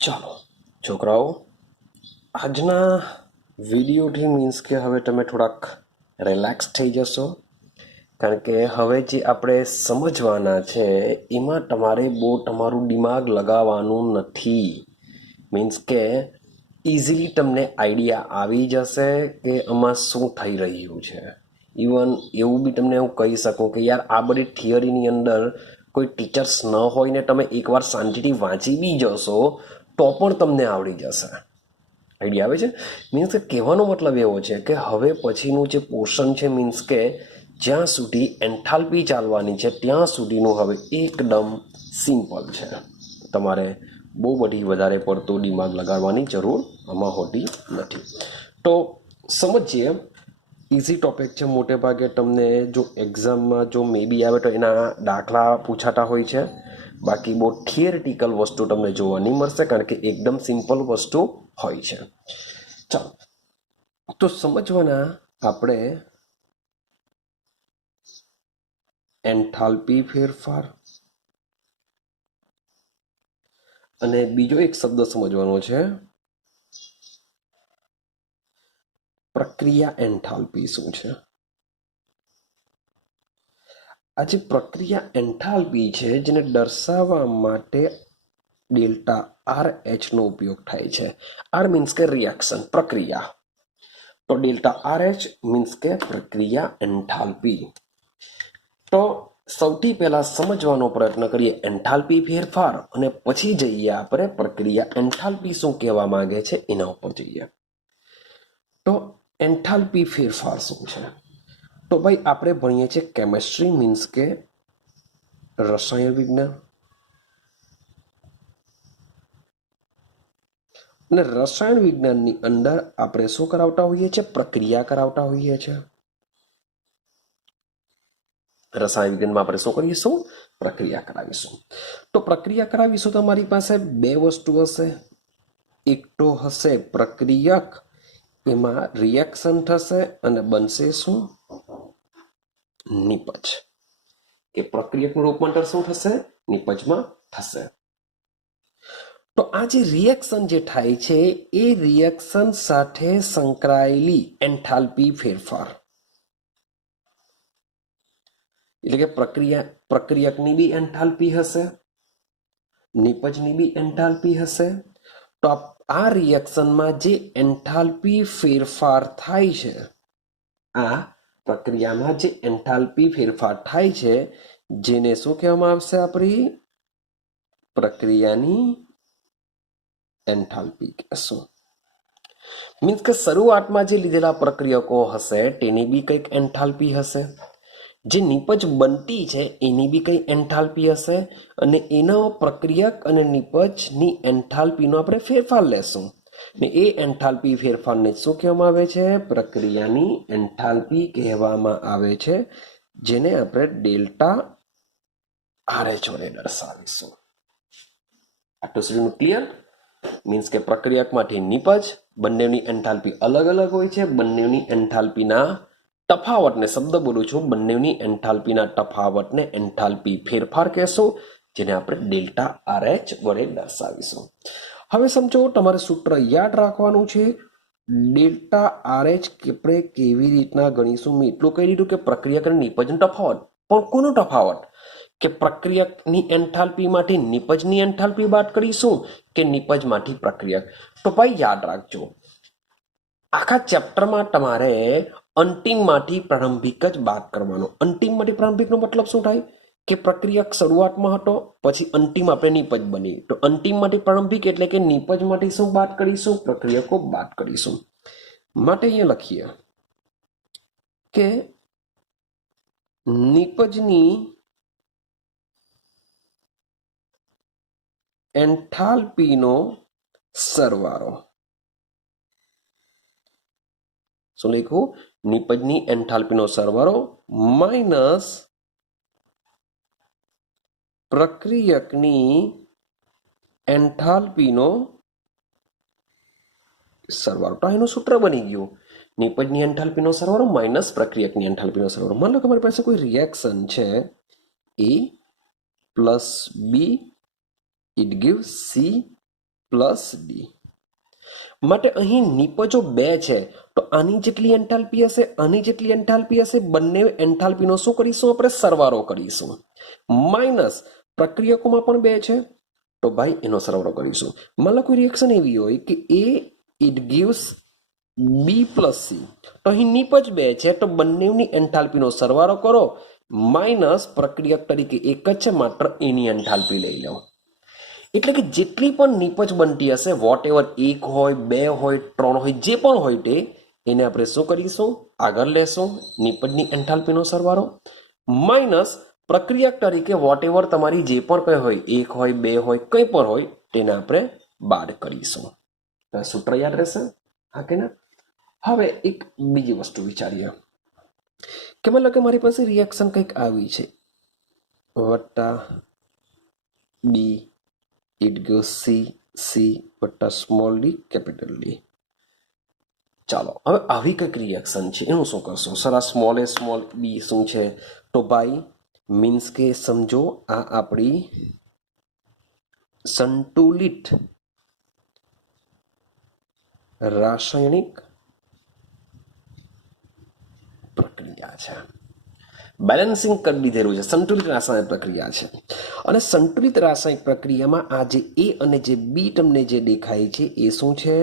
ચાલો છોકરાઓ, આજના વિડીયોથી મીન્સ કે હવે તમે થોડાક રિલેક્સ થઈ જશો, કારણ કે હવે જે આપણે સમજવાના છે એમાં તમારે બહુ તમારું દિમાગ લગાવવાનું નથી. મીન્સ કે ઇઝીલી તમને આઈડિયા આવી જશે કે આમાં શું થઈ રહ્યું છે. ઇવન એવું બી તમને હું કહી શકું કે યાર આ બધી થિયરીની અંદર કોઈ ટીચર્સ ન હોય ને તમે એકવાર શાંતિથી વાંચી બી જશો તો પણ તમને આવડી જશે. આઈડિયા આવે છે? મીન્સ કે કહેવાનો મતલબ એવો છે કે હવે પછીનું જે પોર્શન છે મીન્સ કે જ્યાં સુધી એન્થાલ્પી ચાલવાની છે ત્યાં સુધીનું હવે એકદમ સિમ્પલ છે. તમારે બહુ બધી વધારે પડતો દિમાગ લગાડવાની જરૂર આમાં હોતી નથી. તો સમજીએ, ઇઝી ટોપિક છે. મોટે ભાગે તમને જો એક્ઝામમાં જો મે બી આવે તો એના દાખલા પૂછાતા હોય છે. બાકી બહુ થિયરિટિકલ વસ્તુ તમને જોવા નહીં મળશે, કારણ કે એકદમ સિમ્પલ વસ્તુ હોય છે. ચાલો, તો સમજવાના આપણે એન્થાલ્પી ફેરફાર અને બીજો એક શબ્દ સમજવાનો છે, પ્રક્રિયા એન્થાલ્પી શું છે. આ જે પ્રક્રિયા એન્થાલ્પી છે જેને દર્શાવવા માટે ડેલ્ટા આર એચ નો ઉપયોગ થાય છે. આર મીન્સ કે રિએક્શન, પ્રક્રિયા. તો ડેલ્ટા આર એચ મીન્સ કે પ્રક્રિયા એન્થાલ્પી. તો સૌથી પહેલા સમજવાનો પ્રયત્ન કરીએ એન્થાલ્પી ફેરફાર, અને પછી જઈએ આપણે પ્રક્રિયા એન્થાલ્પી શું કહેવા માંગે છે એના ઉપર જઈએ. તો એન્થાલ્પી ફેરફાર શું છે? તો ભાઈ આપણે ભણીએ છીએ કેમેસ્ટ્રી, મીન્સ કે રસાયણ વિજ્ઞાન. અને રસાયણ વિજ્ઞાનની અંદર આપણે શું કરાવતા હોઈએ છીએ? પ્રક્રિયા કરાવતા હોઈએ છીએ. રસાયણ વિજ્ઞાનમાં આપણે શું કરીશું? પ્રક્રિયા કરાવીશું. તો પ્રક્રિયા કરાવીશું તો અમારી પાસે બે વસ્તુ હશે. એક તો હશે પ્રક્રિયક, એમાં રિએક્શન થશે અને બનશે શું? નિપજ. કે પ્રક્રિયકનું રૂપાંતર શું થશે? નિપજમાં થશે. તો આ જે રિએક્શન જે થાય છે એ રિએક્શન સાથે સંકળાયેલી એન્થાલ્પી ફેરફાર, એટલે કે પ્રક્રિયકની બી એન્થાલ્પી હશે, નિપજની બી એન્થાલ્પી હશે. તો આ રિએક્શનમાં જે એન્થાલ્પી ફેરફાર થાય છે, આ પ્રક્રિયામાં જે એન્થાલ્પી ફેરફાર થાય છે જેને શું કહેવામાં આવશે? આપણી પ્રક્રિયાની એન્થાલ્પી કહેશું. મીન્સ કે શરૂઆતમાં જે લીધેલા પ્રક્રિયકો હશે તેની બી કંઈક એન્થાલ્પી હશે, જે નિપજ બનતી છે એની બી કંઈ એન્થાલ્પી હશે, અને એનો પ્રક્રિયક અને નિપજની એન્થાલ્પીનો આપણે ફેરફાર લેશું, ને એ એન્થાલ્પી ફેરફારને શું કહેવામાં આવે છે? પ્રક્રિયાની એન્થાલ્પી કહેવામાં આવે છે, જેને આપણે ડેલ્ટા આરએચ વડે દર્શાવીશું. આટલું સુધીનું ક્લિયર? મીન્સ કે પ્રક્રિયકમાંથી નિપજ, બંનેની એન્થાલ્પી અલગ અલગ હોય છે. બંનેની એન્થાલ્પીના તફાવતને, શબ્દ બોલું છું, બંનેની એન્થાલ્પીના તફાવતને એન્થાલ્પી ફેરફાર કહેશું, જેને આપણે ડેલ્ટા આરએચ વડે દર્શાવીશું. હવે સમજો, તમારે સૂત્ર યાદ રાખવાનું છે. ડેલ્ટા આરએચ આપણે કેવી રીતના ગણીશું? મેં એટલું કહી દીધું કે પ્રક્રિયક અને નિપજનો તફાવત. પણ કોનો તફાવત? કે પ્રક્રિયકની એન્થાલ્પીમાંથી નિપજની એન્થાલ્પી બાદ કરીશું કે નિપજમાંથી પ્રક્રિયક? તો ભાઈ યાદ રાખજો, આખા ચેપ્ટરમાં તમારે અંતિમમાંથી પ્રારંભિક જ બાદ કરવાનો. અંતિમમાંથી પ્રારંભિકનો મતલબ શું થાય? કે પ્રક્રિયક શરૂઆતમાં હતો, પછી અંતિમ આપણે નિપજ બની. તો અંતિમમાંથી પ્રારંભિક એટલે કે નિપજમાંથી શું બાદ કરીશું? પ્રક્રિયકો બાદ કરીશું. માટે અહીંયા લખીએ કે નિપજની એન્થાલ્પીનો સરવાળો. શું લખ્યું? નિપજની એન્થાલ્પીનો સરવાળો માઇનસ પ્રક્રિયકની એન્થાલ્પીનો સરવાળો. તો એનું સૂત્ર બની ગયું, નિપજની એન્થાલ્પીનો સરવાળો માઇનસ પ્રક્રિયકની એન્થાલ્પીનો સરવાળો. માન લો કે મારી પાસે કોઈ રિએક્શન છે, A plus B, it give C plus D. માટે અહીં નિપજો 2 છે તો આની જેટલી એન્થાલ્પી હશે, આની જેટલી એન્થાલ્પી હશે, બંને એન્થાલ્પીનો શું કરીશું આપણે? સરવાળો કરીશું. માઇનસ પ્રક્રિયકોમાં પણ 2 છે તો ભાઈ એનો સરવાળો કરીશું. માનો કોઈ રિએક્શન એવી હોય કે એ it gives B plus C, તો અહીં નિપજ 2 છે તો બંનેની એન્થાલ્પીનો સરવાળો કરો, માઇનસ પ્રક્રિયક તરીકે એક જ છે, માત્ર એની એન્થાલ્પી લઈ લો. એટલે કે જેટલી પણ નિપજ બનતી હશે, વોટ એવર 1 હોય, 2 હોય, 3 હોય, જે પણ હોય તે, એને આપણે શું કરીશું? આગળ લેશું, નિપજની એન્થાલ્પીનો સરવાળો, માઇનસ પ્રક્રિયક તરીકે વોટ એવર તમારી જે પણ કંઈ હોય, 1 હોય, 2 હોય, કંઈ પણ હોય, તેને આપણે બાદ કરીશું. સૂત્ર યાદ રહેશે? હા કે ના? હવે એક બીજી વસ્તુ વિચારીએ કે મતલબ કે મારી પાસે રિએક્શન કંઈક આવી છે, વત્તા બી ઇટ ગયો સી, સી વત્તા સ્મોલ ડી કેપિટલ ડી. ચાલો હવે આવી કંઈક રિએક્શન છે, એનું શું કરશું? સર આ સ્મોલ એ સ્મોલ બી શું છે? તો ભાઈ મીન્સ કે સમજો આ આપણી સંતુલિત રાસાયણિક પ્રક્રિયા છે. બેલેન્સિંગ કરી દીધેલું છે, સંતુલિત રાસાયણિક પ્રક્રિયા છે. અને સંતુલિત રાસાયણિક પ્રક્રિયામાં આ જે એ અને જે બી તમને જે દેખાય છે એ શું છે?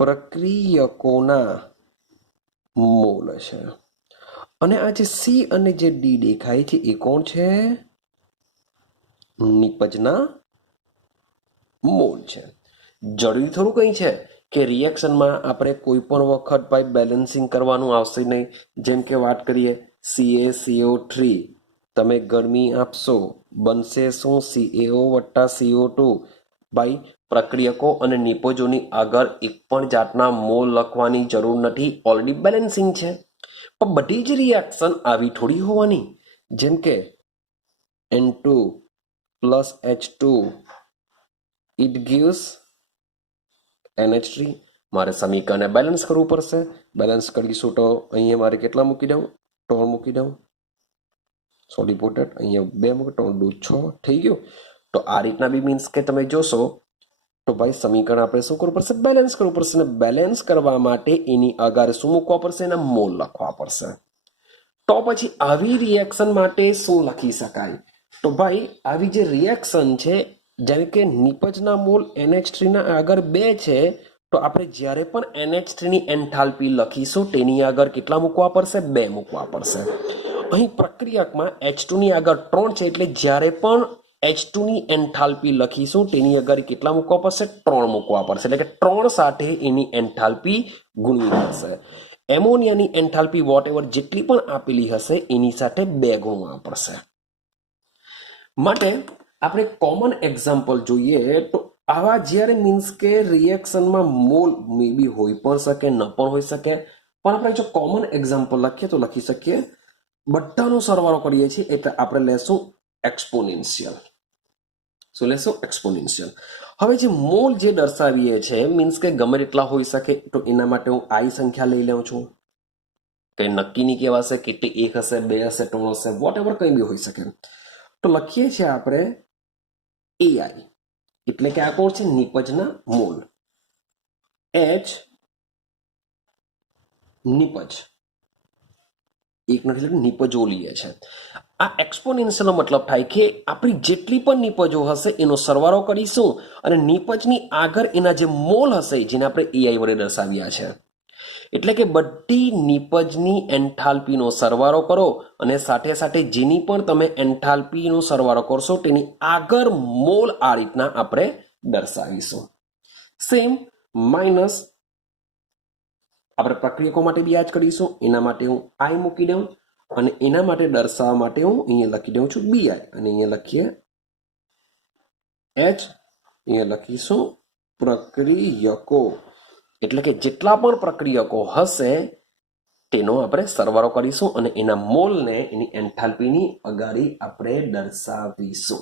પ્રક્રિયકોના મોલ છે. અને આ જે સી અને જે ડી દેખાય છે એ કોણ છે? નિપજના મોલ છે. જરૂરી થોડું કંઈ છે કે રિએક્શનમાં આપણે કોઈ પણ વખત ભાઈ બેલેન્સિંગ કરવાનું આવશે નહીં. જેમ કે વાત કરીએ CaCO3, તમે ગરમી આપશો, બનશે શું? CaO વત્તા CO2. ભાઈ પ્રક્રિયકો અને નિપજોની આગળ એક પણ જાતના મોલ લખવાની જરૂર નથી, ઓલરેડી બેલેન્સિંગ છે. પણ બધી જ રિએક્શન આવી થોડી હોવાની. જેમ કે N2 plus H2 it gives NH3. મારે સમીકરણને બેલેન્સ કરવું પડશે. બેલેન્સ કરીશું તો અહીંયા મારે કેટલા મૂકી દઉં? 3 મૂકી દઉં. સોરી પોટેટ, અહીંયા 2 મૂકી, 3 2 6 થઈ ગયું. તો આ રીતના બી મીન્સ કે તમે જોશો તો ભાઈ સમીકરણ આપણે શું કરવું પડશે? બેલેન્સ કરવું પડશે. અને બેલેન્સ કરવા માટે એની આગળ શું મૂકવા પડશે? એના મોલ લખવા પડશે. તો પછી આવી રિએક્શન માટે શું લખી શકાય? તો ભાઈ આવી જે રિએક્શન છે, જેમ કે નિપજના મોલ NH3 ના આગળ 2 છે, તો આપણે જ્યારે પણ NH3 ની એન્થાલ્પી લખીશું તેની આગળ કેટલા મૂકવા પડશે? 2 મૂકવા પડશે. અહીં પ્રક્રિયકમાં H2 ની આગળ 3 છે, એટલે જ્યારે પણ H2 ની એન્થાલ્પી લખીશું તેની આગળ કેટલા મૂકવા પડશે? 3 મૂકવા પડશે. એટલે કે 3 સાથે એની એન્થાલ્પી ગુણવી પડશે. એમોનિયાની એન્થાલ્પી વોટ એવર જેટલી પણ આપેલી હશે એની સાથે 2 ગુણવા પડશે. માટે આપણે કોમન એક્ઝામ્પલ જોઈએ તો આવા જ્યારે મીન્સ કે રિએક્શનમાં મોલ મે બી હોઈ પણ શકે, ન પણ હોઈ શકે, પણ આપણે જો કોમન એક્ઝામ્પલ લખીએ તો લખી શકીએ બધાનો સરવાળો કરીએ છીએ એટલે આપણે લેશું એક્સપોનેન્શિયલ. શું લેશું? એક્સપોનેન્શિયલ. હવે જે મોલ જે દર્શાવીએ છે મીન્સ કે ગમે એટલા હોઈ શકે, તો એના માટે હું આઈ સંખ્યા લઈ લઉં છું. કંઈ નક્કી નહીં કહેવાશે, કેટલી 1 હશે, 2 હશે, 3 હશે, વોટ એવર કંઈ બી હોઈ શકે. તો લખીએ છીએ આપણે AI, એટલે કે આ કોણ છે? નિપજના મોલ. H નિપજ એક નથી, એટલે નિપજો લઈએ છે. આ એક્સપોનેન્શિયલનો મતલબ થાય કે આપણી જેટલી પણ નિપજો હશે એનો સરવાળો કરીશું અને નિપજની આગળ એના જે મોલ હશે જેને આપણે AI વડે દર્શાવ્યા છે, એટલે કે બધી નિપજની એન્થાલ્પીનો સરવાળો કરો અને સાથે સાથે જેની પણ તમે એન્થાલ્પીનો સરવાળો કરશો તેની આગળ મોલ આ રીતના આપણે દર્શાવીશું. સેમ માઇનસ આપણે પ્રક્રિયકો માટે બી આ જ કરીશું. એના માટે હું આઈ મૂકી દઉં અને એના માટે દર્શાવવા માટે હું અહીંયા લખી દઉં છું BI, અને અહીંયા લખીએ H, અહીંયા લખીશું પ્રક્રિયકો. એટલે કે જેટલા પણ પ્રક્રિયકો હશે તેનો આપણે સરવાળો કરીશું અને એના મોલને એની એન્થાલ્પીની અગાડી આપણે દર્શાવીશું.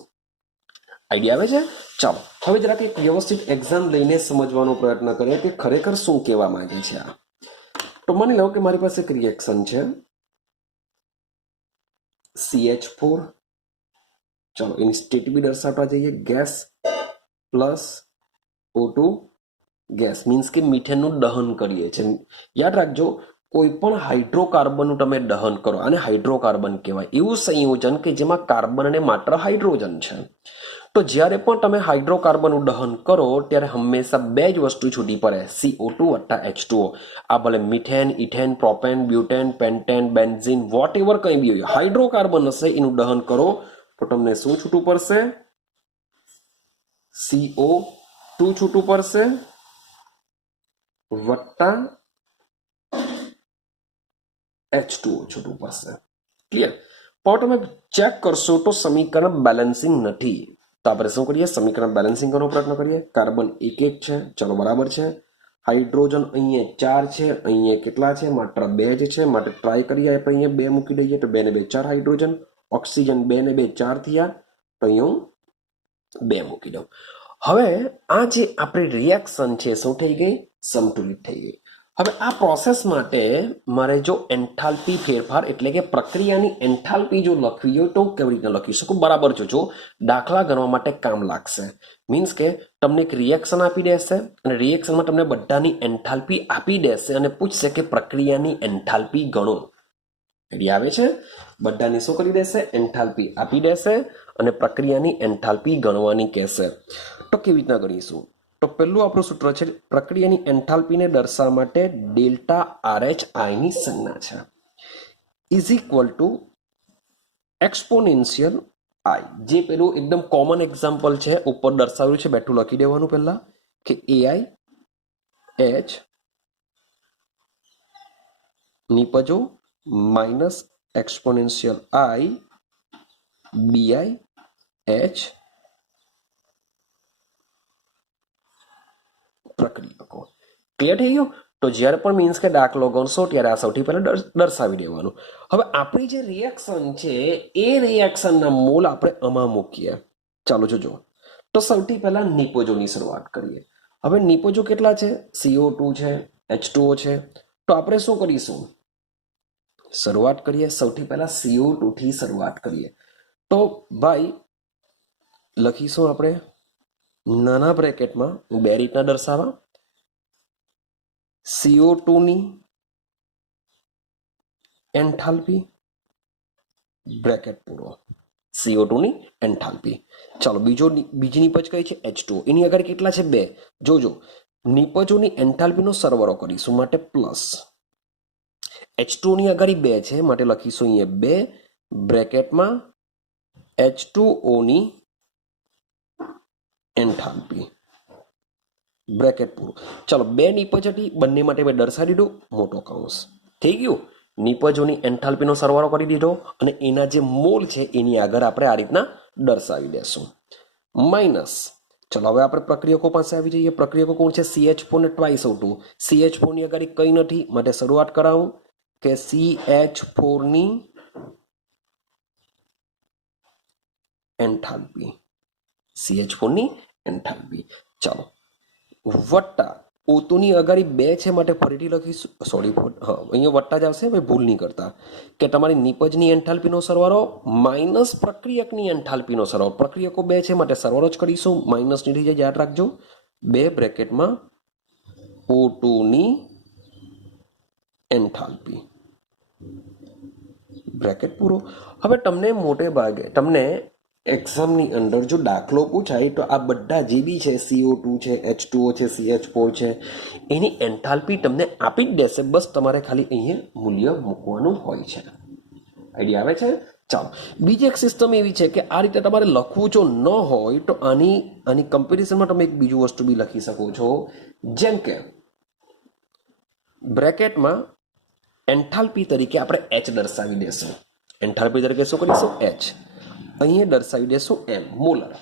આઈડિયા આવે છે? ચાલો હવે જરાક એક વ્યવસ્થિત એક્ઝામ લઈને સમજવાનો પ્રયત્ન કરીએ કે ખરેખર શું કહેવા માંગે છે આ. તો માની લો કે મારી પાસે એક રિએક્શન છે CH4. ચલો એની સ્ટેટ બી દર્શાવતા જઈએ. Gas plus O2 gas means કે મિથેનનું દહન કરીએ છીએ. યાદ રાખજો, કોઈ પણ હાઇડ્રોકાર્બનનું તમે દહન કરો અને હાઇડ્રોકાર્બન કહેવાય એવું સંયોજન કે જેમાં કાર્બન અને માત્ર હાઇડ્રોજન છે. તો જ્યારે પણ તમે હાઇડ્રોકાર્બનનું દહન કરો ત્યારે હંમેશા બે જ વસ્તુ છૂટી પડે, CO2 વત્તા H2O. આ ભલે methane, ethane, propane, butane, pentane, benzene, whatever કંઈ બી હોય, હાઇડ્રોકાર્બન હશે એનું દહન કરો તો તમને શું છૂટું પડશે? CO2 છૂટું પડશે વત્તા H2O છૂટું પડશે. ક્લિયર? પણ તમે ચેક કરશો તો સમીકરણ બેલેન્સિંગ નથી. તો આપણે શું કરીએ? સમીકરણ બેલેન્સિંગ કરવાનો પ્રયત્ન કરીએ. કાર્બન એક છે, ચલો બરાબર છે. હાઇડ્રોજન અહીંયા 4 છે, અહીંયા કેટલા છે? માત્ર 2 જ છે, માટે ટ્રાય કરીએ આપણે અહીંયા 2 મૂકી દઈએ તો 2 ને 2 4 હાઇડ્રોજન. ઓક્સિજન 2 ને 2 4 થયા, તો અહીંયા હું 2 મૂકી દઉં. હવે આ જે આપણી રિએક્શન છે શું થઈ ગઈ? સમતુલિત થઈ ગઈ. હવે આ પ્રોસેસ માટે મારે જો એન્થાલ્પી ફેરફાર એટલે કે પ્રક્રિયાની એન્થાલ્પી જો લખવી હોય તો હું કેવી રીતે લખી શકું? બરાબર જો દાખલા ગણવા માટે કામ લાગશે. મીન્સ કે તમને એક રિએક્શન આપી દેશે અને રિએક્શનમાં તમને બધાની એન્થાલ્પી આપી દેશે અને પૂછશે કે પ્રક્રિયાની એન્થાલ્પી ગણો. આઈડિયા આવે છે? બધાની શું કરી દેશે? એન્થાલ્પી આપી દેશે અને પ્રક્રિયાની એન્થાલ્પી ગણવાની કહેશે. તો કેવી રીતના ગણીશું? તો પહેલું આપણું સૂત્ર છે, પ્રક્રિયાની એન્થાલ્પીને દર્શાવવા માટે ડેલ્ટા RH ની સંજ્ઞા છે ઇઝ ઇક્વલ ટુ એક્સપોનેન્શિયલ આઈ. જે પેલું એકદમ કોમન એક્ઝામ્પલ છે, ઉપર દર્શાવ્યું છે, બેઠું લખી દેવાનું પહેલા કે AI H નીપજો માઇનસ એક્સપોનેન્શિયલ આઈ BI H પ્રક્રિયકો. ક્લિયર થઈ ગયું? તો જ્યારે પણ મીન્સ કે દાખલો ગણશો ત્યારે આ સૌથી પહેલા દર્શાવી દેવાનું. હવે આપણી જે રિએક્શન છે એ રિએક્શનના મોલ આપણે આમાં મૂકીએ. ચાલો જોજો. તો સૌથી પહેલા નિપજોની શરૂઆત કરીએ. હવે નિપજો કેટલા છે? CO2 છે, H2O છે. તો આપણે શું કરીશું? શરૂઆત કરીએ. સૌથી પહેલા CO2 થી શરૂઆત કરીએ. તો ભાઈ લખીશું આપણે નાના બ્રેકેટમાં, બે રીતના દર્શાવવા. CO2 ની એન્થાલ્પી બ્રેકેટ પૂરો, CO2 ની એન્થાલ્પી. ચાલો બીજી નિપજ કઈ છે? H2O. એની આગળ કેટલા છે? 2. જોજો, નિપજોની એન્થાલ્પીનો સરવાળો કરીશું માટે પ્લસ. H2O ની આગળ 2 છે માટે લખીશું અહીંયા 2 બ્રેકેટમાં H2O ની એન્થાલ્પી બ્રેકેટ પૂરું. ચાલો 2 નિપજ હતી, બંને માટે મેં દર્શાવી દીધું મોટો કૌંસ. થઈ ગયું? નિપજોની એન્થાલ્પીનો સરવાળો કરી દીધો અને એના જે મોલ છે એની આગળ આપણે આ રીતના દર્શાવી દેશું. માઇનસ. ચલો હવે આપણે પ્રક્રિયકો પાસે આવી જઈએ. પ્રક્રિયકો કોણ છે? CH4 ને ટ્વાઇસ O2. CH4 ની આગળ કંઈ નથી માટે શરૂઆત કરાવું કે CH4 ની એન્થાલ્પી, CH4 ની એન્થાલ્પી. ચાલો વત્તા O2 ની અગાડી 2 છે માટે ફરીથી લખીશું, સોરી હા અહીંયા વત્તા જ આવશે, ભાઈ ભૂલ નહીં કરતા, કે તમારી નિપજની એન્થાલ્પીનો સરવાળો માઇનસ પ્રક્રિયકની એન્થાલ્પીનો સરવાળો. પ્રક્રિયકો 2 છે માટે સરવાળો જ કરીશું, માઇનસ ની થઈ જાય, યાદ રાખજો. 2 બ્રેકેટમાં O2 ની એન્થાલ્પી બ્રેકેટ પૂરો. હવે તમને મોટે ભાગે તમને એક્ઝામની અંદર જો દાખલો પૂછાય તો આ બધા જે બી છે, CO2 છે, H2O છે, CH4 છે, એની એન્થાલ્પી તમને આપી જ દેશે. બસ તમારે ખાલી અહીંયા મૂલ્ય મૂકવાનું હોય છે. આઈડિયા આવે છે? ચાલો બીજી એક સિસ્ટમ એવી છે કે આ રીતે તમારે લખવું જો ન હોય તો આની કમ્પેરિઝનમાં તમે એક બીજું વસ્તુ બી લખી શકો છો. જેમ કે બ્રેકેટમાં એન્થાલ્પી તરીકે આપણે H દર્શાવી દેશું. એન્થાલ્પી તરીકે શું કરીશું? H. અહીંયા દર્શાવી દેશું M, મોલર.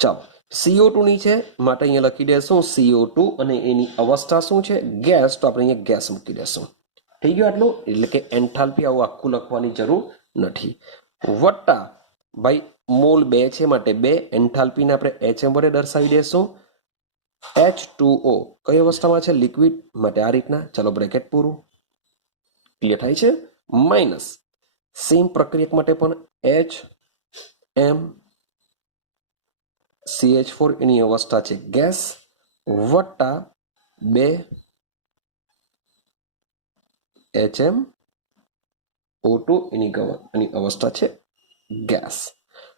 ચાલો CO2 ની છે માટે અહીંયા લખી દેશું CO2 અને એની અવસ્થા શું છે? ગેસ. તો આપણે અહીંયા ગેસ મૂકી દેશું. થઈ ગયું આટલું? એટલે કે એન્થાલ્પી આવું આખું લખવાની જરૂર નથી. વત્તા ભાઈ મોલ 2 છે માટે 2 એન્થાલ્પીને આપણે HM વડે દર્શાવી દેશું. H2O કઈ અવસ્થામાં છે? લિક્વિડ માટે આ રીતના. ચાલો બ્રેકેટ પૂરું. ક્લિયર થાય છે? માઇનસ સેમ પ્રક્રિયક માટે પણ HM CH4 એની અવસ્થા છે ગેસ વત્તા 2 HMO2 એની અવસ્થા છે ગેસ.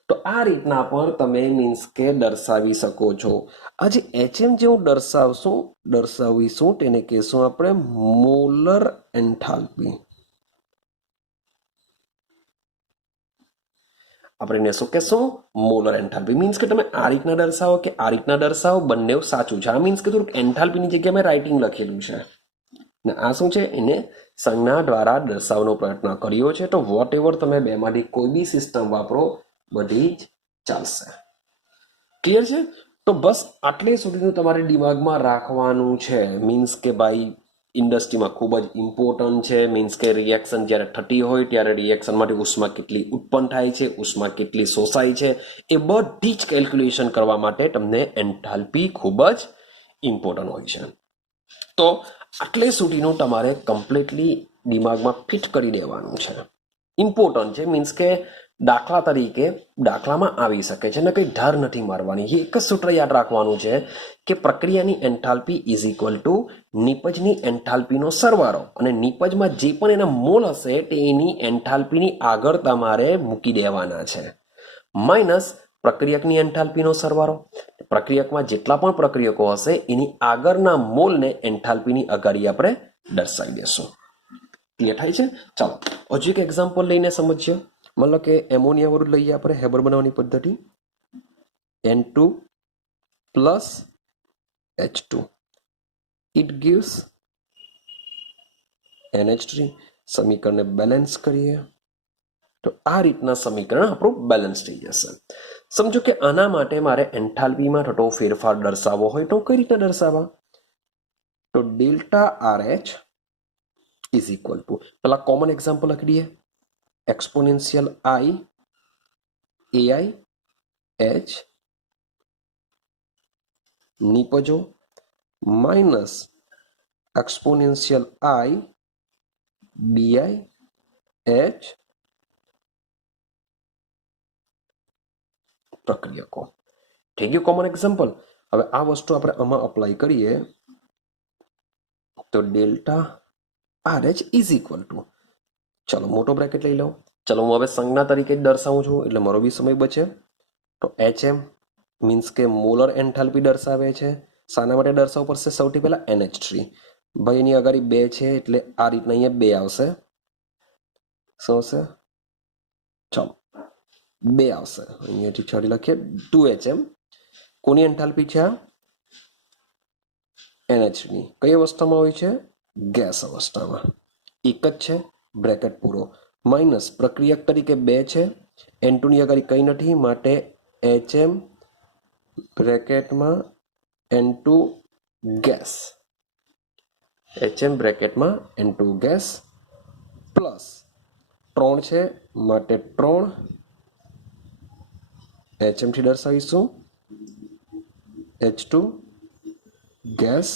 તો આ રીતના પણ તમે મીન્સ કે દર્શાવી શકો છો. આ જે HM જે હું દર્શાવીશું તેને કહેશું આપણે મોલર એન્થાલ્પી. આપણે એને શું કહેશું? Molar enthalpy. મીન્સ કે તમે આ રીતના દર્શાવો કે આ રીતના દર્શાવો, બંને સાચું છે. આ મીન્સ કે થોડુંક એન્થાલ્પીની જગ્યાએ મેં રાઇટિંગ લખેલું છે ને આ શું છે, એને સંજ્ઞા દ્વારા દર્શાવવાનો પ્રયત્ન કર્યો છે. તો વોટ એવર તમે બેમાંથી કોઈ બી સિસ્ટમ વાપરો, બધી જ ચાલશે. ક્લિયર છે? તો બસ આટલે સુધીનું તમારે દિમાગમાં રાખવાનું છે. મીન્સ કે ભાઈ ઇન્ડસ્ટ્રીમાં ખૂબ જ ઇમ્પોર્ટન્ટ છે. મીન્સ કે રિએક્શન જ્યારે થતી હોય ત્યારે રિએક્શનમાંથી ઉષ્મા કેટલી ઉત્પન્ન થાય છે, ઉષ્મા કેટલી શોષાય છે, એ બધી જ કેલ્ક્યુલેશન કરવા માટે તમને એન્થાલ્પી ખૂબ જ ઇમ્પોર્ટન્ટ હોય છે. તો આટલે સુધીનું તમારે કમ્પ્લીટલી દિમાગમાં ફિટ કરી દેવાનું છે. ઇમ્પોર્ટન્ટ છે. મીન્સ કે દાખલા તરીકે દાખલામાં આવી શકે છે ને કંઈ ધાર નથી મારવાની. એક જ સૂત્ર યાદ રાખવાનું છે કે પ્રક્રિયાની એન્થાલ્પી ઇઝ ઇક્વલ ટુ નિપજની એન્થાલ્પીનો સરવાળો, અને નિપજમાં જે પણ એના મોલ હશે તે એની એન્થાલ્પીની આગળ તમારે મૂકી દેવાના છે, માઇનસ પ્રક્રિયકની એન્થાલ્પીનો સરવાળો. પ્રક્રિયકમાં જેટલા પણ પ્રક્રિયકો હશે એની આગળના મોલને એન્થાલ્પીની અગાડી આપણે દર્શાવી દેશું. ક્લિયર થાય છે? ચાલો હજુ એક એક્ઝામ્પલ લઈને સમજીએ. મતલબ કે એમોનિયા વાળું લઈએ આપણે, હેબર બનાવવાની પદ્ધતિ. N2 plus H2 it gives NH3. સમીકરણને બેલેન્સ કરીએ તો આ રીતના સમીકરણ આપણું બેલેન્સ થઈ જશે. સમજો કે આના માટે મારે એન્થાલ્પીમાં થતો ફેરફાર દર્શાવવો હોય તો કઈ રીતના દર્શાવવા? તો delta RH is equal to, પેલા કોમન એક્ઝામ્પલ લખી દઈએ, એક્સપોનેન્શિયલ I AI H નિપજો minus exponential I BI H પ્રક્રિયકો. થઈ ગયું કોમન એક્ઝામ્પલ. હવે આ વસ્તુ આપણે આમાં અપ્લાય કરીએ તો delta RH is equal two, ચલો મોટો બ્રેકેટ લઈ લઉં. ચલો હું હવે સંજ્ઞા તરીકે જ દર્શાવું છું એટલે મારો બી સમય બચે. તો HM મીન્સ કે મોલર એન્થાલ્પી દર્શાવે છે. શાના માટે દર્શાવવું પડશે? સૌથી પહેલા NH3. ભાઈ એની અગાડી 2 છે એટલે આ રીતના અહીંયા 2 આવશે. શું આવશે? ચલો 2 આવશે. અહીંયાથી છડી લખીએ 2HM. કોની એન્થાલ્પી છે આ? NH3. કઈ અવસ્થામાં હોય છે? ગેસ અવસ્થામાં. એક જ છે, બ્રેકેટ પૂરો. માઇનસ પ્રક્રિયક તરીકે 2 છે, N2 ની અગાડી કંઈ નથી, માટે HM બ્રેકેટમાં N2 gas, HM બ્રેકેટમાં N2 gas plus 3 છે માટે 3 HM થી દર્શાવીશું H2 ગેસ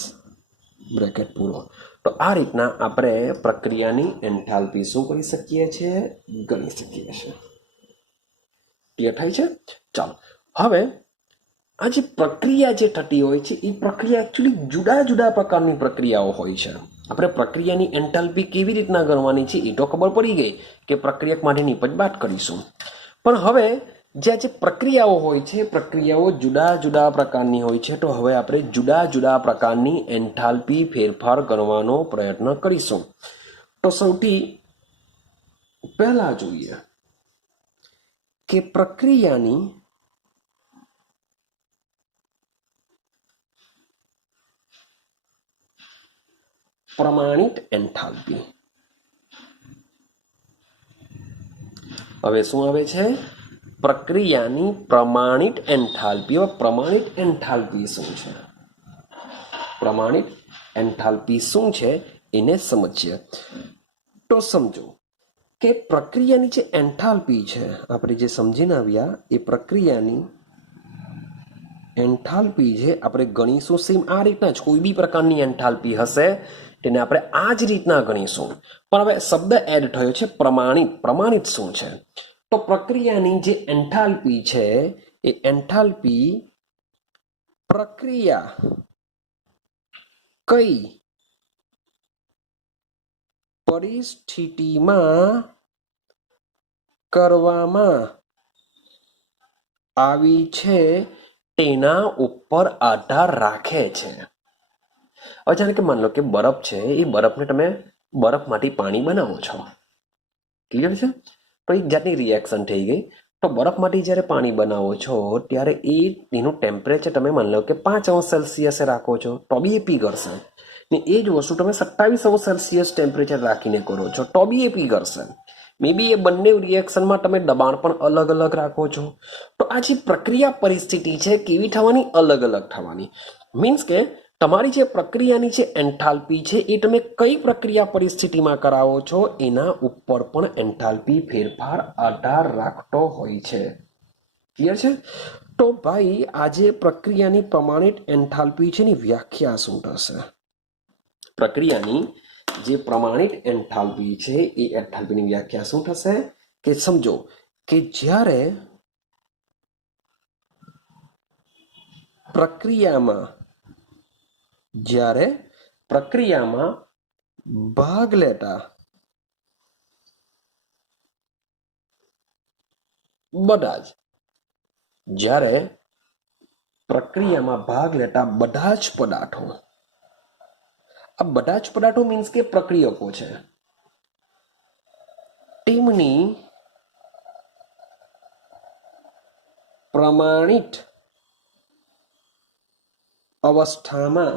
બ્રેકેટ પૂરો. તો આ રીતના આપણે પ્રક્રિયાની એન્થાલ્પી શું કરી શકીએ છીએ? ગણી શકીએ છીએ. ક્લિયર થાય છે? ચાલો હવે આ જે પ્રક્રિયા જે થતી હોય છે એ પ્રક્રિયા એકચ્યુઅલી જુદા જુદા પ્રકારની પ્રક્રિયાઓ હોય છે. આપણે પ્રક્રિયાની એન્થાલ્પી કેવી રીતના ગણવાની છે એ તો ખબર પડી ગઈ કે પ્રક્રિયક માટે નિપજ બાદ કરીશું. પણ હવે જે પ્રક્રિયાઓ હોય છે, પ્રક્રિયાઓ જુદા જુદા પ્રકારની હોય છે. તો હવે આપણે જુદા જુદા પ્રકારની એન્થાલ્પી ફેરફાર કરવાનો પ્રયત્ન કરીશું. તો સૌથી પહેલા જોઈએ કે પ્રક્રિયાની પ્રમાણિત એન્થાલ્પી. હવે શું આવે છે? પ્રક્રિયાની પ્રમાણિત એન્થાલ્પી. પ્રમાણિત એન્થાલ્પી શું છે? પ્રમાણિત એન્થાલ્પી શું છે એને સમજીએ. તો સમજો કે પ્રક્રિયાની જે એન્થાલ્પી છે આપણે જે સમજીને આવ્યા એ પ્રક્રિયાની એન્થાલ્પી છે આપણે ગણીશું સેમ આ રીતના જ. કોઈ બી પ્રકારની એન્થાલ્પી હશે તેને આપણે આ જ રીતના ગણીશું. પણ હવે શબ્દ એડ થયો છે પ્રમાણિત. પ્રમાણિત શું છે? તો પ્રક્રિયાની જે એન્થાલ્પી છે એ એન્થાલ્પી પ્રક્રિયા કઈ પરિસ્થિતિમાં કરવામાં આવી છે તેના ઉપર આધાર રાખે છે. હવે જાણે કે માની લો કે બરફ છે, એ બરફને તમે બરફમાંથી પાણી બનાવો છો. ક્લિયર છે? તો એક જાતની રિએક્શન થઈ ગઈ. તો બરફમાંથી જ્યારે પાણી બનાવો છો ત્યારે એનું ટેમ્પરેચર તમે માની લો કે 5°C રાખો છો તો બી એ પીગળશે. ને એ જ વસ્તુ તમે 27°C ટેમ્પરેચર રાખીને કરો છો તો બી એ પીગળશે. મે બી એ બંને રિએક્શનમાં તમે દબાણ પણ અલગ અલગ રાખો છો. તો આ જે પ્રક્રિયા પરિસ્થિતિ છે કેવી થવાની? અલગ અલગ થવાની. મીન્સ કે તમારી જે પ્રક્રિયાની જે એન્થાલ્પી છે એ તમે કઈ પ્રક્રિયા પરિસ્થિતિમાં કરાવો છો એના ઉપર પણ એન્થાલ્પી ફેરફાર આધાર રાખતો હોય છે. ક્લિયર છે? તો ભાઈ આજે પ્રક્રિયાની પ્રમાણિત એન્થાલ્પી છે એની વ્યાખ્યા શું થશે? પ્રક્રિયાની જે પ્રમાણિત એન્થાલ્પી છે એ એન્થાલ્પીની વ્યાખ્યા શું થશે? કે સમજો કે જ્યારે પ્રક્રિયામાં ભાગ લેતા બધા જ પદાર્થો, આ બધા જ પદાર્થો મીન્સ કે પ્રક્રિયકો છે, તેમની પ્રમાણિત અવસ્થામાં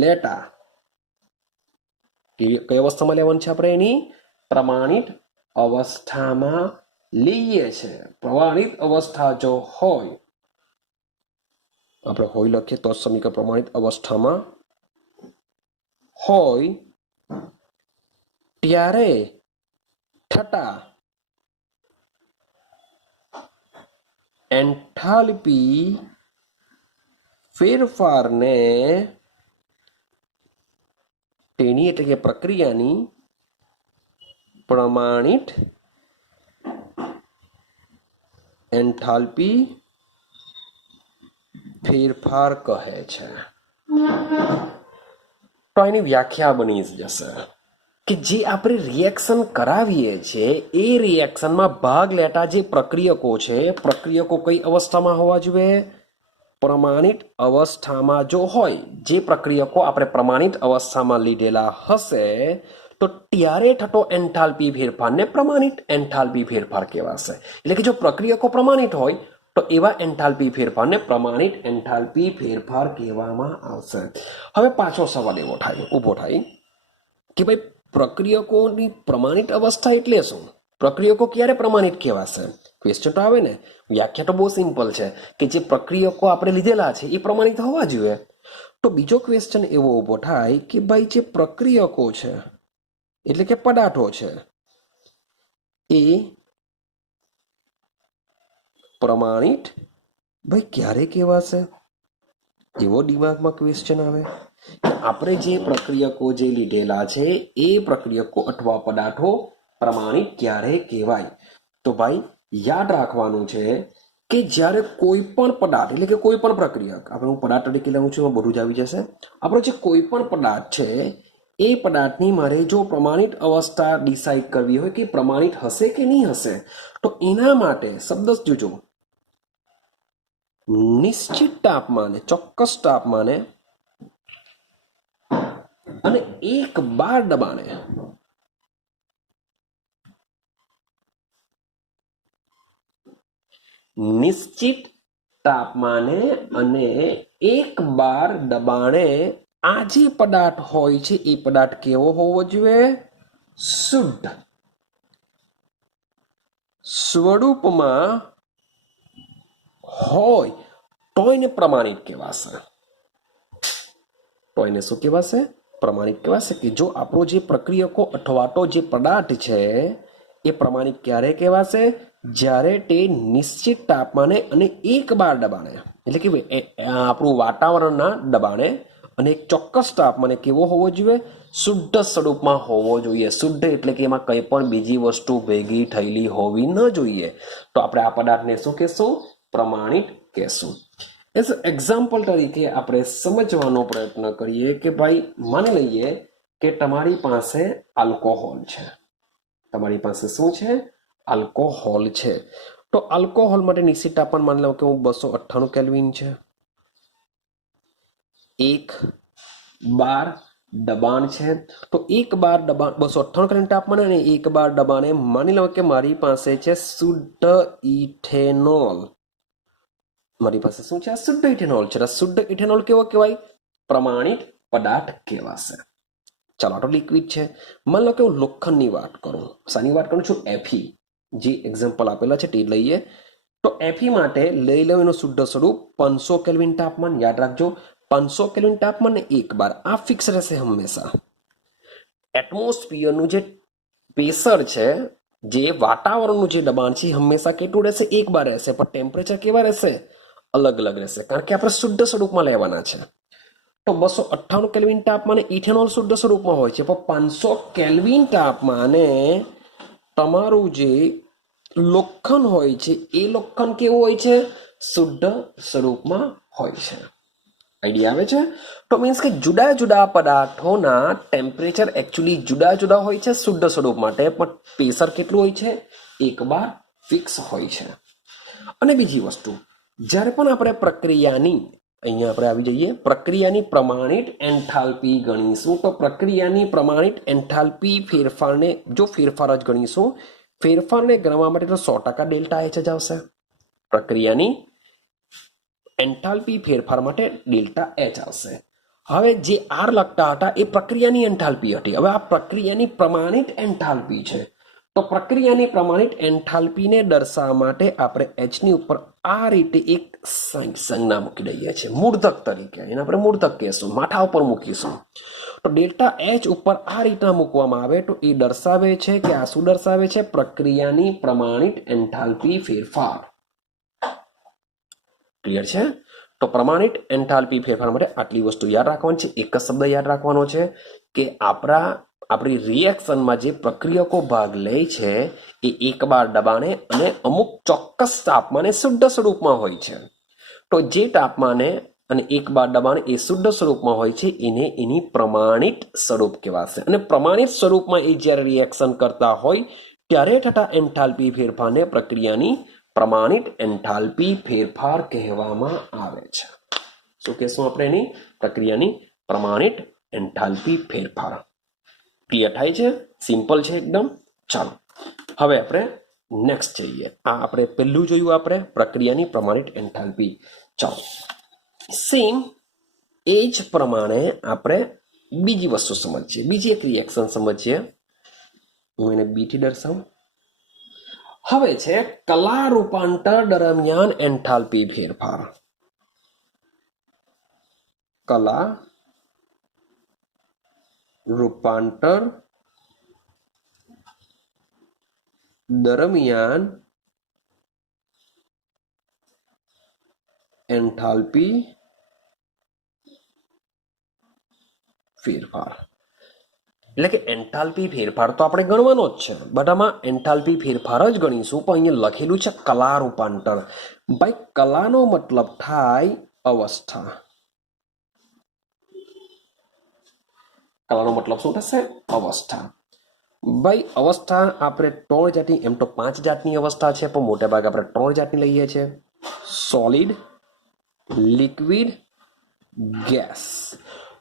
લેતા, કઈ અવસ્થામાં લેવાનું છે આપણે? એની પ્રમાણિત અવસ્થામાં લઈએ છે. પ્રમાણિત અવસ્થા જો હોય, આપણે હોય લખીએ તો સમીકરણ પ્રમાણિત અવસ્થામાં હોય ત્યારે થતા એન્થાલ્પી ફેરફારને તેની એટલે કે પ્રક્રિયાની પ્રમાણિત એન્થાલ્પી ફેરફાર કહે છે. તો એની વ્યાખ્યા બની જશે કે જે આપણે રિએક્શન કરાવીએ છીએ એ રિએક્શનમાં ભાગ લેતા જે પ્રક્રિયકો છે, પ્રક્રિયકો કઈ અવસ્થામાં હોવા જોઈએ? પ્રમાણિત અવસ્થામાં જો હોય, જે પ્રક્રિયકો આપણે પ્રમાણિત અવસ્થામાં લીધેલા હશે તો ત્યારે થતો એન્થાલ્પી ફેરફારને પ્રમાણિત એન્થાલ્પી ફેરફાર કહેવાશે. એટલે કે જો પ્રક્રિયકો પ્રમાણિત હોય તો એવા એન્થાલ્પી ફેરફારને પ્રમાણિત એન્થાલ્પી ફેરફાર કહેવામાં આવશે. હવે પાછો સવાલ એવો ઊભો થાય કે ભાઈ પ્રક્રિયકોની પ્રમાણિત અવસ્થા એટલે શું? પ્રક્રિયકો ક્યારે પ્રમાણિત કહેવાશે? ક્વેશ્ચન તો આવે ને. વ્યાખ્યા તો બહુ સિમ્પલ છે કે જે પ્રક્રિયકો આપણે લીધેલા છે એ પ્રમાણિત હોવા જોઈએ. તો બીજો ક્વેશ્ચન એવો ઊભો થાય કે ભાઈ જે પ્રક્રિયકો છે એટલે કે પદાર્થો છે એ પ્રમાણિત ભાઈ ક્યારે કહેવાશે? એવો દિમાગમાં ક્વેશ્ચન આવે કે આપણે જે પ્રક્રિયકો જે લીધેલા છે એ પ્રક્રિયકો અથવા પદાર્થો પ્રમાણિત ક્યારે કહેવાય? તો ભાઈ યાદ રાખવાનું છે કે જ્યારે કોઈ પણ પદાર્થ એટલે કે કોઈ પણ પ્રક્રિયક, આપણે હું પદાર્થ તરીકે લઉં છું, બધું જ આવી જશે. આપણો જે કોઈ પણ પદાર્થ છે એ પદાર્થની મારે જો પ્રમાણિત અવસ્થા ડિસાઇડ કરવી હોય કે પ્રમાણિત હશે કે નહીં હશે, તો એના માટે શબ્દ જોજો, નિશ્ચિત તાપમાને, ચોક્કસ તાપમાને અને 1 બાર દબાણે નિશ્ચિત તાપમાને અને 1 બાર દબાણે આ જે પદાર્થ હોય છે એ પદાર્થ કેવો હોવો જોઈએ? શુદ્ધ સ્વરૂપમાં હોય તો એને પ્રમાણિત કહેવાશે. તો એને શું કહેવાશે? પ્રમાણિત કહેવાશે. કે જો આપણો જે પ્રક્રિયકો અથવા તો જે પદાર્થ છે એ પ્રમાણિત ક્યારે કહેવાશે? જ્યારે તે નિશ્ચિત તાપમાને અને 1 બાર દબાણે, એટલે કે આપણું વાતાવરણના દબાણે અને એક ચોક્કસ તાપમાને કેવો હોવો જોઈએ? શુદ્ધ સ્વરૂપમાં હોવો જોઈએ. શુદ્ધ એટલે કે એમાં કંઈ પણ બીજી વસ્તુ ભેગી થયેલી હોવી ન જોઈએ. તો આપણે આ પદાર્થને શું કહેશું? પ્રમાણિત કહેશું. એઝ એક્ઝામ્પલ તરીકે આપણે સમજવાનો પ્રયત્ન કરીએ કે ભાઈ માની લઈએ કે તમારી પાસે આલ્કોહોલ છે. તમારી પાસે શું છે? આલ્કોહોલ છે. તો આલ્કોહોલ માટે નિશ્ચિત તાપમાન માની લો કે 298 કેલ્વિન છે. 1 બાર દબાણ છે. તો 1 બાર દબાણ 298 કેલ્વિન તાપમાન અને 1 બાર દબાણે માની લો કે મારી પાસે છે શુદ્ધ ઇથેનોલ. મારી પાસે શું છે? શુદ્ધ ઇથેનોલ છે. શુદ્ધ ઇથેનોલ કેવો કહેવાય? પ્રમાણિત પદાર્થ કહેવાશે. ચાલો આ તો લિક્વિડ છે. માની લો કે હું લોખંડની વાત કરું. શાની વાત કરું છું? Fe. જે એક્ઝામ્પલ આપેલા છે તે લઈએ. તો Fe માટે લઈ લો એનું શુદ્ધ સ્વરૂપ 500 કેલ્વિન તાપમાન. યાદ રાખજો 500 કેલ્વિન તાપમાન ને 1 બાર આ ફિક્સ રહેશે હંમેશા. એટમોસ્ફિયરનું જે પ્રેશર છે, જે વાતાવરણનું જે દબાણ છે હંમેશા કેટલું રહેશે? 1 બાર રહેશે. પણ ટેમ્પરેચર કેવા રહેશે? અલગ અલગ રહેશે, કારણ કે આપણે શુદ્ધ સ્વરૂપમાં લેવાના છે. તો 298 કેલ્વિન તાપમાને ઇથેનોલ શુદ્ધ સ્વરૂપમાં હોય છે, પણ 500 કેલ્વિન તાપમાને તમારું જે લોખંડ હોય છે એ લોખંડ કેવું હોય છે? શુદ્ધ સ્વરૂપમાં હોય છે. આઈડિયા આવે છે? તો મીન્સ કે જુદા જુદા પદાર્થોના ટેમ્પરેચર એકચ્યુઅલી જુદા જુદા હોય છે શુદ્ધ સ્વરૂપ માટે, પણ પ્રેશર કેટલું હોય છે? 1 બાર ફિક્સ હોય છે. અને બીજી વસ્તુ, જ્યારે પણ આપણે પ્રક્રિયાની અહીંયા આપણે આવી જઈએ પ્રક્રિયાની પ્રમાણિત એન્થાલ્પી ગણીશું. તો પ્રક્રિયાની પ્રમાણિત એન્થાલ્પી ફેરફારને જો ફેરફાર જ ગણીશું, ફેરફારને ગણવા માટે તો 100% ડેલ્ટા એચ જ આવશે. પ્રક્રિયાની એન્થાલ્પી ફેરફાર માટે ડેલ્ટા એચ આવશે. હવે જે આર લખતા હતા એ પ્રક્રિયાની એન્થાલ્પી હતી. હવે આ પ્રક્રિયાની પ્રમાણિત એન્થાલ્પી છે. તો પ્રક્રિયાની પ્રમાણિત એન્થાલ્પીને દર્શાવવા માટે આપણે એચની ઉપર આ રીતે એક સંજ્ઞા મૂકી દઈએ છીએ મૂર્ધક તરીકે. એને આપણે મૂર્ધક કહેશું, માથા ઉપર મૂકીશું. તો ડેલ્ટા એચ ઉપર આ રીતના મૂકવામાં આવે તો એ દર્શાવે છે કે આ શું દર્શાવે છે? પ્રક્રિયાની પ્રમાણિત એન્થાલ્પી ફેરફાર. ક્લિયર છે? તો પ્રમાણિત એન્થાલ્પી ફેરફાર માટે આટલી વસ્તુ યાદ રાખવાની છે. એક જ શબ્દ યાદ રાખવાનો છે કે આપણી રિએક્શનમાં જે પ્રક્રિયકો ભાગ લે છે એ 1 બાર દબાણે અને અમુક ચોક્કસ તાપમાને શુદ્ધ સ્વરૂપમાં હોય છે. તો જે તાપમાને અને 1 બાર દબાણ એ શુદ્ધ સ્વરૂપમાં હોય છે એને એની પ્રમાણિત સ્વરૂપ કહેવાશે. અને પ્રમાણિત સ્વરૂપમાં એ જ્યારે રિએક્શન કરતા હોય ત્યારે થતા એન્થાલ્પી ફેરફારને પ્રક્રિયાની પ્રમાણિત એન્થાલ્પી ફેરફાર કહેવામાં આવે છે. શું કહેશું આપણે? એની પ્રક્રિયાની પ્રમાણિત એન્થાલ્પી ફેરફાર. ક્લિયર થાય છે? સિમ્પલ છે એકદમ. ચાલો હવે આપણે નેક્સ્ટ જઈએ. આ આપણે પહેલું જોયું આપણે પ્રક્રિયાની પ્રમાણિત એન્થાલ્પી. ચાલો સેમ એ જ પ્રમાણે આપણે બીજી વસ્તુ સમજીએ, બીજી એક રિએક્શન સમજીએ. હું એને બી થી દર્શાવું. હવે છે કલા રૂપાંતર દરમિયાન એન્થાલ્પી ફેરફાર. કલા રૂપાંતર દરમિયાન એન્થાલ્પી ફેરફાર. એટલે કે એન્થાલ્પી ફેરફાર તો આપણે ગણવાનો જ છે, બધામાં એન્થાલ્પી ફેરફાર જ ગણીશું. પણ અહીંયા લખેલું છે કલા રૂપાંતર. ભાઈ કલાનો મતલબ થાય અવસ્થા. કલાનો મતલબ શું થશે? અવસ્થા. ભાઈ અવસ્થા આપણે 3 જાતની, એમ તો 5 જાતની અવસ્થા છે પણ મોટા ભાગે આપણે 3 જાતની લઈએ છીએ: સોલિડ, લિક્વિડ, ગેસ.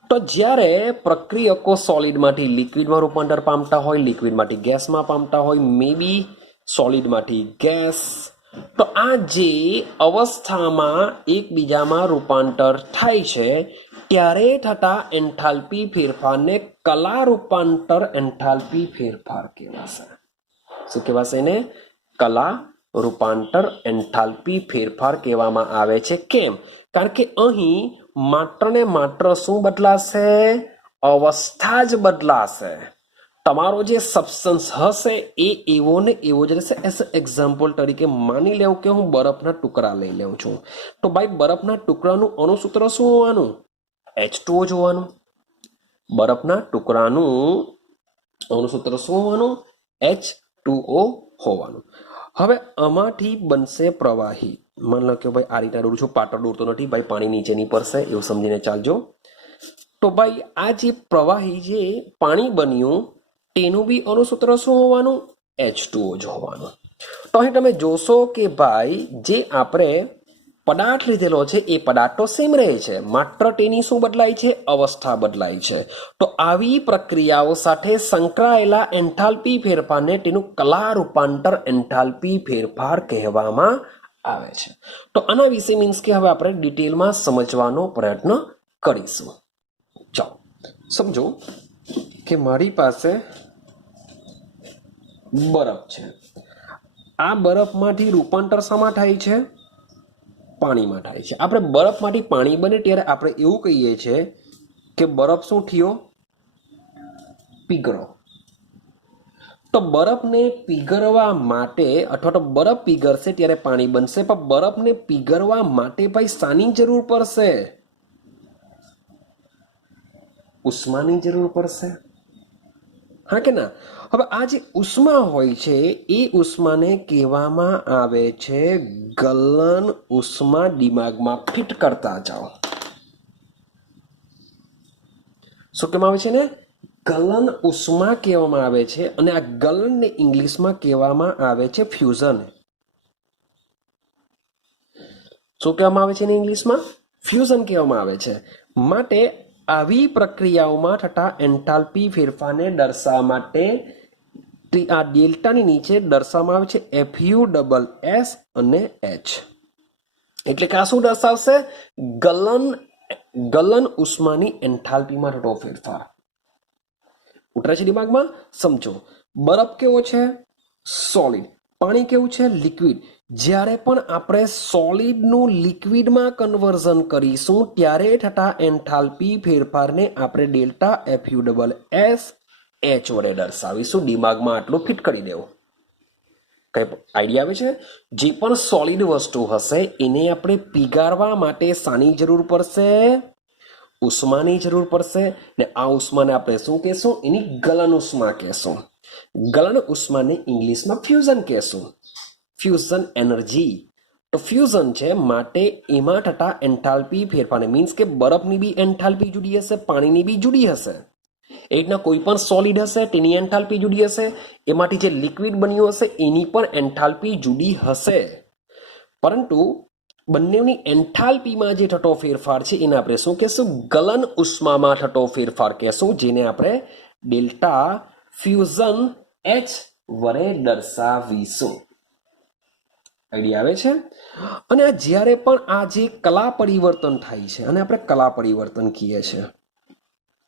તો જ્યારે પ્રક્રિયકો સોલિડમાંથી લિક્વિડમાં રૂપાંતર પામતા હોય, લિક્વિડમાંથી ગેસમાં પામતા હોય, મે બી સોલિડમાંથી ગેસ, તો આ જે અવસ્થામાં એકબીજામાં રૂપાંતર થાય છે ત્યારે થતા એન્થાલ્પી ફેરફારને કલા રૂપાંતર એન્થાલ્પી ફેરફાર કહેવાશે. શું કહેવાશે એને? કલા રૂપાંતર એન્થાલ્પી ફેરફાર કહેવામાં આવે છે. કેમ? કારણ કે અહીં માત્ર ને માત્ર શું બદલાશે? અવસ્થા જ બદલાશે. તમારો જે સબસ્ટન્સ હશે એ એવો ને એવો જ રહેશે. એઝ એક્ઝામ્પલ તરીકે માની લેવું કે હું બરફના ટુકડા લઈ લઉં છું. તો ભાઈ બરફના ટુકડાનું અણુસૂત્ર શું હોવાનું? H2O જોવાનું. બરફના ટુકડાનું અણુસૂત્ર શું હોવાનું? H2O હોવાનું. હવે આમાંથી બનશે પ્રવાહી. માન લો કે ભાઈ આ રીતના દોરું છું, પાટો દોરતો નથી ભાઈ, પાણી નીચે નહીં પડશે એવું સમજીને ચાલજો. તો ભાઈ આ જે પ્રવાહી જે પાણી બન્યું તેનું બી અણુસૂત્ર શું હોવાનું? H2O જ હોવાનું. તો અહીં તમે જોશો કે ભાઈ જે આપણે પદાર્થ લીધેલો છે એ પદાર્થ તો સેમ રહે છે, માત્ર તેની શું બદલાય છે? અવસ્થા બદલાય છે. તો આવી પ્રક્રિયાઓ સાથે સંકળાયેલા એન્થાલ્પી ફેરફારને તેનું કલા રૂપાંતર એન્થાલ્પી ફેરફાર કહેવામાં આવે છે. તો આના વિશે મીન્સ કે હવે આપણે ડિટેલમાં સમજવાનો પ્રયત્ન કરીશું. ચાલો સમજો કે મારી પાસે બરફ છે. આ બરફમાંથી રૂપાંતર શામાં થાય છે? પાણીમાં થાય છે. આપણે બરફમાંથી પાણી બને ત્યારે આપણે એવું કહીએ છીએ કે બરફ શું થયો? પીગળો. તો બરફને પીગળવા માટે અથવા તો બરફ પીગળશે ત્યારે પાણી બનશે, પણ બરફને પીગળવા માટે ભાઈ શાની જરૂર પડશે? ઉષ્માની જરૂર પડશે, હા કે ના? હવે આ જે ઉષ્મા હોય છે એ ઉષ્માને કહેવામાં આવે છે ગલન ઉષ્મા. દિમાગમાં ફિટ કરતા જાઓ. શું કહેવામાં આવે છે ને? ગલન ઉષ્મા કહેવામાં આવે છે. અને આ ગલનને ઇંગ્લિશમાં કહેવામાં આવે છે ફ્યુઝન. શું કહેવામાં આવે છે ને ઇંગ્લિશમાં? ફ્યુઝન કહેવામાં આવે છે. માટે આવી પ્રક્રિયાઓમાં થતા એન્થાલ્પી ફેરફારને દર્શાવવા માટે આ ડેલ્ટાની નીચે દર્શાવવામાં આવે છે FUSS અને H. એટલે કે આ શું દર્શાવશે? ગલન ઉષ્માની એન્થાલ્પીમાં થતો ફેરફાર. ઉતરે છે દિમાગમાં? સમજો, બરફ કેવો છે? સોલિડ. પાણી કેવું છે? લિક્વિડ. જ્યારે પણ આપણે સોલિડનું લિક્વિડમાં કન્વર્ઝન કરીશું ત્યારે થતા એન્થાલ્પી ફેરફારને આપણે ડેલ્ટા FUSS H વડે દર્શાવીશું. દિમાગમાં આટલું ફિટ કરી દેવું. કઈ આઈડિયા આવે છે? જે પણ સોલિડ વસ્તુ હશે એને આપણે પીગાળવા માટે શાની જરૂર પડશે? ઉષ્માની જરૂર પડશે. ને આ ઉષ્માને આપણે શું કહેશું? એની ગલન ઉષ્મા કહેશું. ગલન ઉષ્માને ઇંગ્લિશમાં ફ્યુઝન કહેશું. Fusion energy. તો ફ્યુઝન છે માટે એમાં થતા એન્થાલ્પી ફેરફારને મીન્સ કે બરફની બી એન્થાલ્પી જુદી હશે, પાણીની બી જુદી હશે. એ રીતના કોઈ પણ સોલિડ હશે તેની એન્થાલ્પી જુદી હશે, એમાંથી જે લિક્વિડ બન્યું હશે એની પણ એન્થાલ્પી જુદી હશે. પરંતુ બંનેની એન્થાલ્પીમાં જે થતો ફેરફાર છે એને આપણે શું કહેશું? ગલન ઉષ્મામાં થતો ફેરફાર કહેશું, જેને આપણે ડેલ્ટા ફ્યુઝન H વડે દર્શાવીશું. આઈડિયા આવે છે? અને આ જ્યારે પણ આ જે કલા પરિવર્તન થાય છે અને આપણે કલા પરિવર્તન કહીએ છીએ.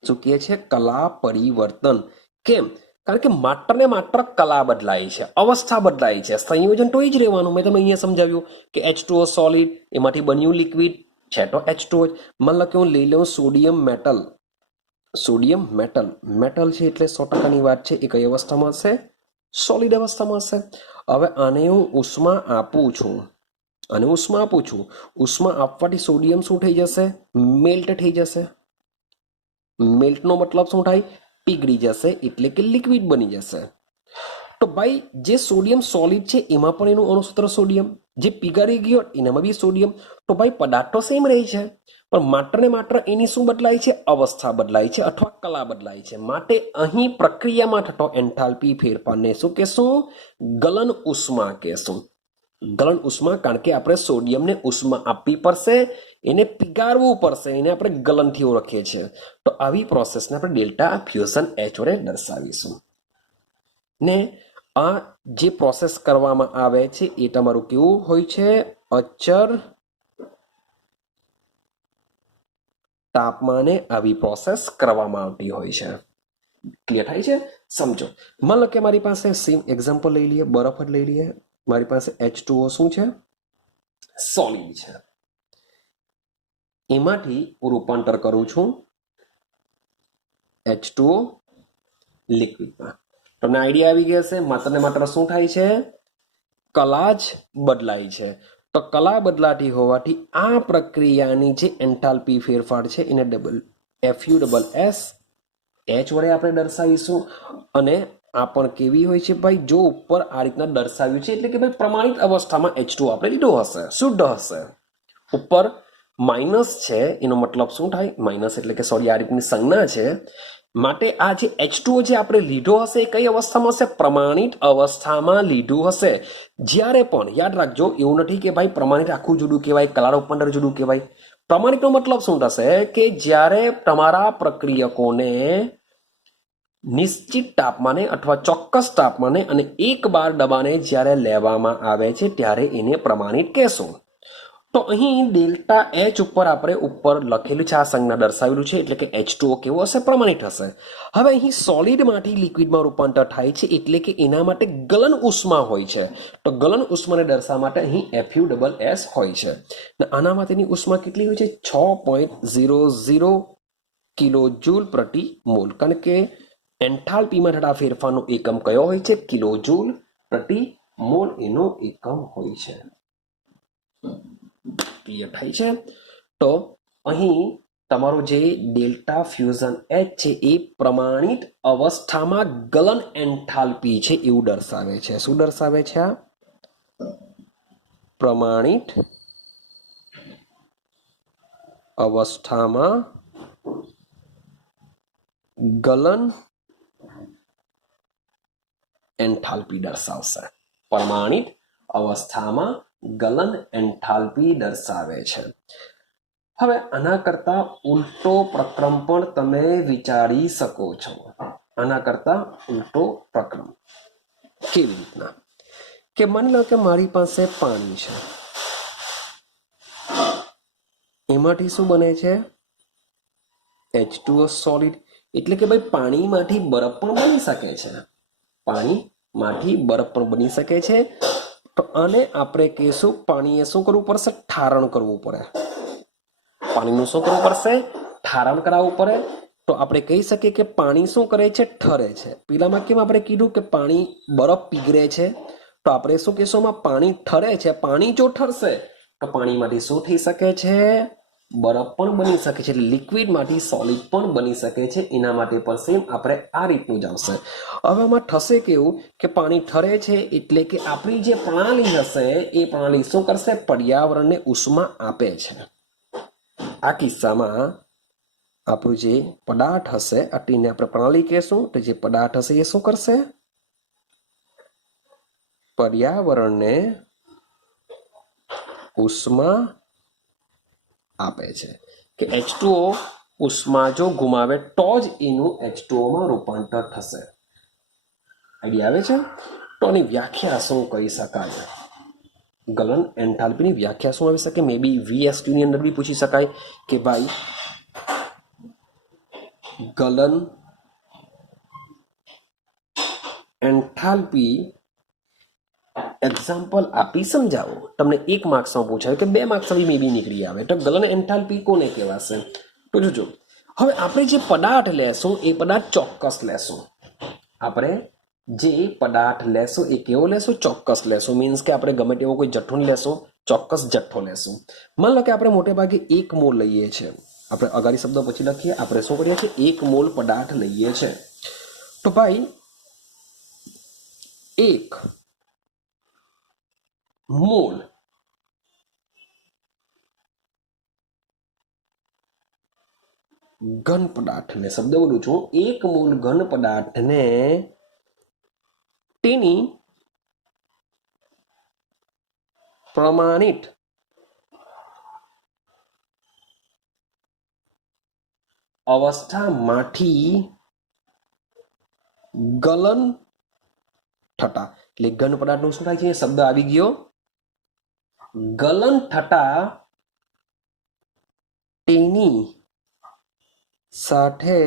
શું કહે છે? કલા પરિવર્તન. કેમ? કારણ કે માત્ર ને માત્ર કલા બદલાય છે, અવસ્થા બદલાય છે, સંયોજન તો એ જ રહેવાનું. મેં તમને અહીંયા સમજાવ્યું કે H2O સોલિડ, એમાંથી બન્યું લિક્વિડ છે તો H2O. મતલબ કે હું લઈ લઉં sodium metal. Sodium metal. Metal છે એટલે 100%ની વાત છે. એ કઈ અવસ્થામાં હશે? સોલિડ અવસ્થામાં હશે. હવે આને હું ઉષ્મા આપું છું. ઉષ્મા આપવાથી સોડિયમ શું થઈ જશે? મેલ્ટ થઈ જશે. મેલ્ટનો મતલબ શું થાય? પીગળી જશે, એટલે કે લિક્વિડ બની જશે. તો ભાઈ જે સોડિયમ સોલિડ છે એમાં પણ એનું અણુસૂત્ર સોડિયમ, જે પીગળી ગયો એનામાં બી સોડિયમ. તો ભાઈ પદાર્થ તો સેમ રહે છે, પણ માત્ર ને માત્ર એની શું બદલાય છે? અવસ્થા બદલાય છે અથવા કલા બદલાય છે. માટે અહીં પ્રક્રિયામાં થતો એન્થાલ્પી ફેરફારને શું કહેશું? ગલન ઉષ્મા કહેશું. ગલન ઉષ્મા કારણ કે આપણે સોડિયમને ઉષ્મા આપવી પડશે, એને પીગાળવું પડશે, એને આપણે ગલનથી ઓળખીએ છીએ. તો આવી પ્રોસેસને આપણે ડેલ્ટા ફ્યુઝન H વડે દર્શાવીશું. ને આ જે પ્રોસેસ કરવામાં આવે છે એ તમારું કેવું હોય છે? અચર તાપમાને આવી પ્રોસેસ કરવામાં આવતી હોય છે. ક્લિયર થાય છે? સમજો, માન લો કે મારી પાસે સેમ એક્ઝામ્પલ લઈ લઈએ, બરફ જ લઈ લઈએ. મારી પાસે H2O શું છે? સોલિડ છે. એમાંથી હું રૂપાંતર કરું છું H2O લિક્વિડમાં. તમને આઈડિયા આવી ગયા હશે. માત્ર ને માત્ર શું થાય છે? કલા જ બદલાય છે. તો કલા બદલાતી હોવાથી આ પ્રક્રિયાની જે એન્થાલ્પી ફેરફાર છે એને FUSS H વડે આપણે દર્શાવીશું. અને આ પણ કેવી હોય છે ભાઈ? જો ઉપર આ રીતના દર્શાવ્યું છે એટલે કે ભાઈ પ્રમાણિત અવસ્થામાં H2 આપણે લીધો હશે, શુદ્ધ હશે. ઉપર માઇનસ છે એનો મતલબ શું થાય? માઇનસ એટલે કે સોરી આ રીતની સંજ્ઞા છે, માટે આ જે H2O જે આપણે લીધો હશે એ કઈ અવસ્થામાં હશે? પ્રમાણિત અવસ્થામાં લીધું હશે. જ્યારે પણ યાદ રાખજો, એવું નથી કે ભાઈ પ્રમાણિત આખું જુદું કહેવાય, ક્લારોપંડર જુદું કહેવાય. પ્રમાણિતનો મતલબ શું થશે કે જ્યારે તમારા પ્રક્રિયકોને નિશ્ચિત તાપમાને અથવા ચોક્કસ તાપમાને અને 1 બાર દબાણે જ્યારે લેવામાં આવે છે ત્યારે એને પ્રમાણિત કહેશું. તો અહીં ડેલ્ટા એચ ઉપર આપણે ઉપર લખેલું છે, આ સંજ્ઞા દર્શાવેલું છે એટલે કે H2O કેવો હશે? પ્રમાણિત હશે. હવે અહીં સોલિડમાંથી લિક્વિડમાં રૂપાંતર થાય છે એટલે કે એના માટે ગલન ઉષ્મા હોય છે. તો ગલન ઉષ્માને દર્શાવવા માટે અહીં FuSS હોય છે. અને આના માટેની ઉષ્મા કેટલી હોય છે? 6.00 કિલો જૂલ પ્રતિ મોલ. કારણ કે એન્થાલ્પીમાં થતા ફેરફારનો એકમ કયો હોય છે? કિલો જૂલ પ્રતિ મોલ એનો એકમ હોય છે. ક્લિયર થાય છે? તો અહીં તમારો જે ડેલ્ટા ફ્યુઝન એચ છે એ પ્રમાણિત અવસ્થામાં ગલન એન્થાલ્પી છે એવું દર્શાવે છે. શું દર્શાવે છે? આ પ્રમાણિત અવસ્થામાં ગલન એન્થાલ્પી દર્શાવશે. પ્રમાણિત અવસ્થામાં ગલન એન્થાલ્પી દર્શાવે છે. હવે આના કરતા ઉલટો પ્રક્રમ પણ તમે વિચારી શકો છો. આના કરતા ઉલટો પ્રક્રમ કેવી રીતના? કે માની લો કે મારી પાસે પાણી છે, એમાંથી શું બને છે? H2O solid. એટલે કે ભાઈ પાણીમાંથી બરફ પણ બની શકે છે. પાણીમાંથી બરફ પણ બની શકે છે. તો આને આપણે કહીશું પાણીએ શું કરવું પડશે? ઠારણ કરવું પડે. પાણીનું શું કરવું પડશે? ઠારણ કરાવવું પડે. તો આપણે કહી શકીએ કે પાણી શું કરે છે? ઠરે છે. પેલામાં કેમ આપણે કીધું કે પાણી બરફ પીગળે છે? તો આપણે શું કહીશું? પાણી ઠરે છે. પાણી જો ઠરશે તો પાણીમાંથી શું થઈ શકે છે? બરફ પણ બની શકે છે. લિક્વિડમાંથી સોલિડ પણ બની શકે છે. એના માટે પણ સેમ આપણે આ રીતનું જ આવશે. હવે આમાં થશે કેવું કે પાણી ઠરે છે એટલે કે આપણી જે પ્રણાલી હશે એ પ્રણાલી શું કરશે? પર્યાવરણને ઉષ્મા આપે છે. આ કિસ્સામાં આપણું જે પદાર્થ હશે તેને આપણે પ્રણાલી કહેશું. તો જે પદાર્થ હશે એ શું કરશે? પર્યાવરણને ઉષ્મા આપે છે. કે H2O ઉષ્મા જો ગુમાવે તો જ એનું H2O માં રૂપાંતર થશે. આઈડિયા આવે છે? તો આની વ્યાખ્યા શું કહી શકાય? ગલન એન્થાલ્પીની વ્યાખ્યા શું આવી શકે? મે બી VSQ ની અંદર બી પૂછી શકાય કે ભાઈ ગલન એન્થાલ્પી એક્ઝામ્પલ આપી સમજાવો. તમને 1 માર્ક્સમાં પૂછાય કે 2 માર્ક્સમાં મે બી નીકળી આવે. તો ગલન એન્થાલ્પી કોને કહેવાશે? તો જોજો, હવે આપણે જે પદાર્થ લેશું એ પદાર્થ ચોક્કસ લેશું. આપણે જે પદાર્થ લેશું એ કેવો લેશું? ચોક્કસ લેશું. મીન્સ કે આપણે ગમે તેવો કોઈ જથ્થો લેશું, ચોક્કસ જથ્થો લેશું. માન લો કે આપણે મોટે ભાગે 1 મોલ લઈએ છીએ. આપણે અગાડી શબ્દ પછી લખીએ. આપણે શું કરીએ છીએ? 1 મોલ પદાર્થ લઈએ છીએ. તો ભાઈ 1 મોલ ઘન પદાર્થને, શબ્દ બોલું છું, 1 મોલ ઘન પદાર્થને તેની પ્રમાણિત અવસ્થામાંથી ગલન થતા, એટલે ઘન પદાર્થનું શું થાય છે? શબ્દ આવી ગયો. ગલન થતા તેની સાથે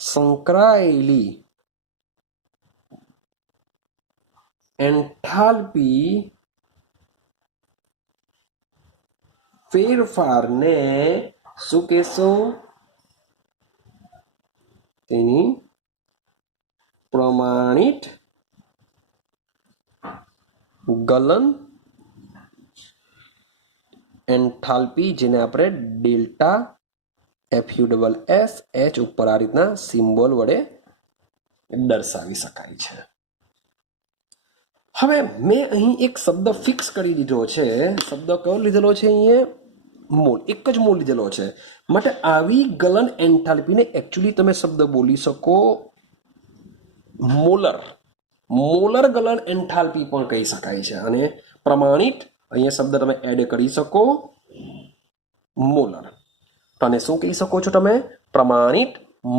સંકળાયેલી એન્થાલ્પી ફેરફારને શું કહેશું? તેની પ્રમાણિત ગલન એન્થાલ્પી, જેને આપણે ડેલ્ટા FuSS H ઉપર આ રીતના સિમ્બોલ વડે દર્શાવી શકાય છે. હવે મેં અહીં એક શબ્દ ફિક્સ કરી દીધો છે. શબ્દ કયો લીધેલો છે? અહીંયા મોલ, એક જ મોલ લીધેલો છે. માટે આવી ગલન એન્થાલ્પીને એકચ્યુઅલી તમે શબ્દ બોલી શકો મોલર. મોલર ગલન એન્થાલ્પી પણ કહી શકાય છે. અને પ્રમાણિત અહીંયા શબ્દ તમે એડ કરી શકો મોલર. અને શું કહી શકો છો તમે? પ્રમાણિત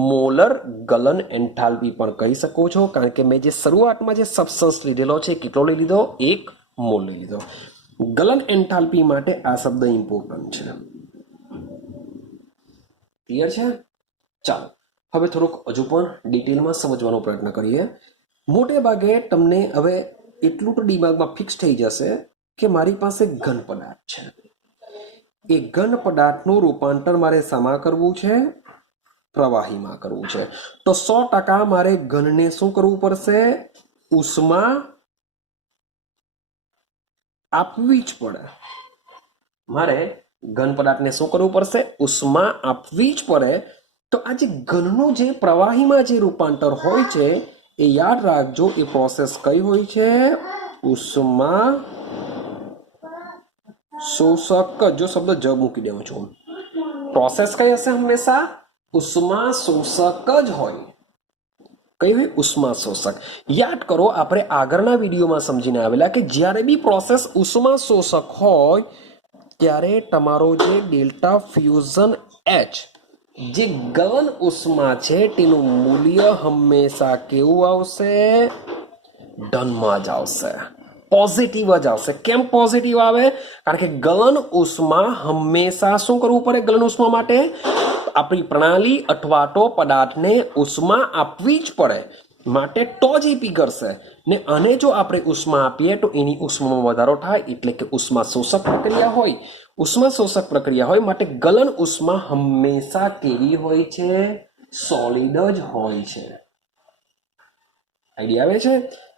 મોલર ગલન એન્થાલ્પી પણ કહી શકો છો. કારણ કે મેં જે શરૂઆતમાં જે સબસ્ટન્સ લીધેલો છે કેટલો લઈ લીધો? 1 મોલ લઈ લીધો. ગલન એન્થાલ્પી માટે આ શબ્દ ઇમ્પોર્ટન્ટ છે. ક્લિયર છે? ચાલો હવે થોડુંક હજુ પણ ડિટેલમાં સમજવાનો પ્રયત્ન કરીએ. મોટે ભાગે તમને હવે એટલું તો દિમાગમાં ફિક્સ થઈ જશે કે મારી પાસે ઘન પદાર્થ છે. એ ઘન પદાર્થનું રૂપાંતર મારે શામાં કરવું છે? પ્રવાહીમાં કરવું છે. તો 100% મારે ઘનને શું કરવું પડશે? ઉષ્મા આપવી જ પડે. મારે ઘન પદાર્થને શું કરવું પડશે? ઉષ્મા આપવી જ પડે. તો આ જે ઘનનું જે પ્રવાહીમાં જે રૂપાંતર હોય છે એ યાદ રાખજો, એ પ્રોસેસ કઈ હોય છે? ઉષ્મા શોષક. જો શબ્દ જ મૂકી દઉં છું. પ્રોસેસ કઈ હશે? હંમેશા ઉષ્મા શોષક જ હોય. કઈ હોય? ઉષ્મા શોષક. યાદ કરો, આપણે આગળના વિડીયોમાં સમજીને આવેલા કે જ્યારે બી પ્રોસેસ ઉષ્મા શોષક હોય ત્યારે તમારો જે ડેલ્ટા ફ્યુઝન H, જે ગલન ઉષ્મા છે તેનું મૂલ્ય હંમેશા કેવું આવશે? ધનમાં જ આવશે, પોઝિટિવ જ આવશે. કેમ પોઝિટિવ આવે? કારણ કે ગલન ઉષ્મા હંમેશા શું કરવું પડે? ગલન ઉષ્મા માટે આપણી પ્રણાલી અથવા તો પદાર્થને ઉષ્મા આપવી જ પડે. માટે તો જ એ પીગળશે ને. અને જો આપણે ઉષ્મા આપીએ તો એની ઉષ્મામાં વધારો થાય, એટલે કે ઉષ્મા શોષક પ્રક્રિયા હોય. ઉષ્મા શોષક પ્રક્રિયા હોય માટે ગલન ઉષ્મા હંમેશા કેવી હોય છે? સોલિડ જ હોય છે. આઈડિયા આવે છે?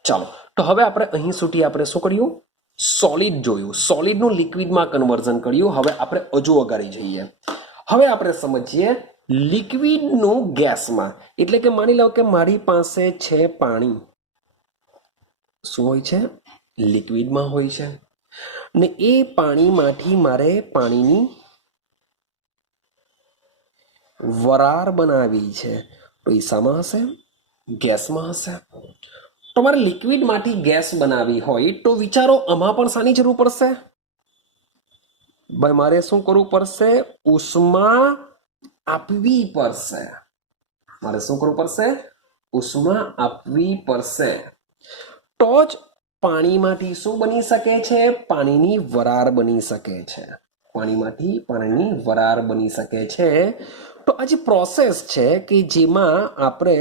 ચાલો, તો હવે આપણે અહીં સુધી આપણે શું કર્યું? સોલિડ જોયું. સોલિડનું લિક્વિડમાં કન્વર્ઝન કર્યું. હવે આપણે હજુ અગાડી જઈએ. હવે આપણે સમજીએ લિક્વિડનું ગેસમાં. એટલે કે માની લો કે મારી પાસે છે પાણી. શું હોય છે? લિક્વિડમાં હોય છે. ને એ પાણીમાંથી મારે પાણીની વરાળ બનાવી છે. તો એ શામાં હશે? ગેસમાં હશે. તમારે લિક્વિડમાંથી ગેસ બનાવી હોય તો વિચારો, આમાં પણ શાની જરૂર પડશે? ભાઈ મારે શું કરવું પડશે? ઉષ્મા આપવી પડશે. મારે શું કરવું પડશે? ઉષ્મા આપવી પડશે. તો જ પાણીમાંથી શું બની શકે છે? પાણીની વરાળ બની શકે છે. પાણીમાંથી પાણીની વરાળ બની શકે છે. તો આ જે પ્રોસેસ છે કે જેમાં આપણે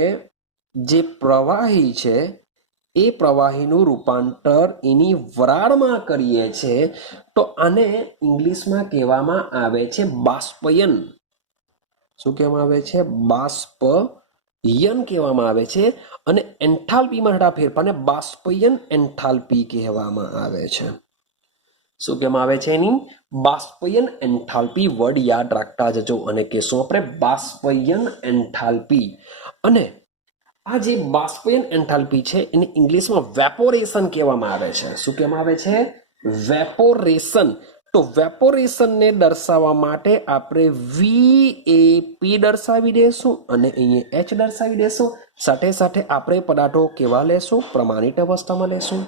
જે પ્રવાહી છે એ પ્રવાહીનું રૂપાંતર એની વરાળમાં કરીએ છીએ, તો આને ઇંગ્લિશમાં કહેવામાં આવે છે બાષ્પયન. શું કહેવામાં આવે છે? બાષ્પયન કહેવામાં આવે છે. અને એન્થાલ્પીમાં થતા ફેરફારને બાષ્પયન એન્થાલ્પી કહેવામાં આવે છે. શું કહેવામાં આવે છે? એની બાષ્પયન એન્થાલ્પી. વર્ડ યાદ રાખતા જજો અને કહેશું આપણે બાષ્પયન એન્થાલ્પી. અને આ જે બાષ્પયન એન્થાલ્પી છે એને ઇંગ્લિશમાં વેપોરેશન કહેવામાં આવે છે. શું કહેવામાં આવે છે? વેપોરેશન. તો વેપોરેશનને દર્શાવવા માટે આપણે VAP દર્શાવી દેશું અને અહીંયા H દર્શાવી દેશું. સાથે સાથે આપણે પદાર્થો કેવા લેશું? પ્રમાણિત અવસ્થામાં લેશું.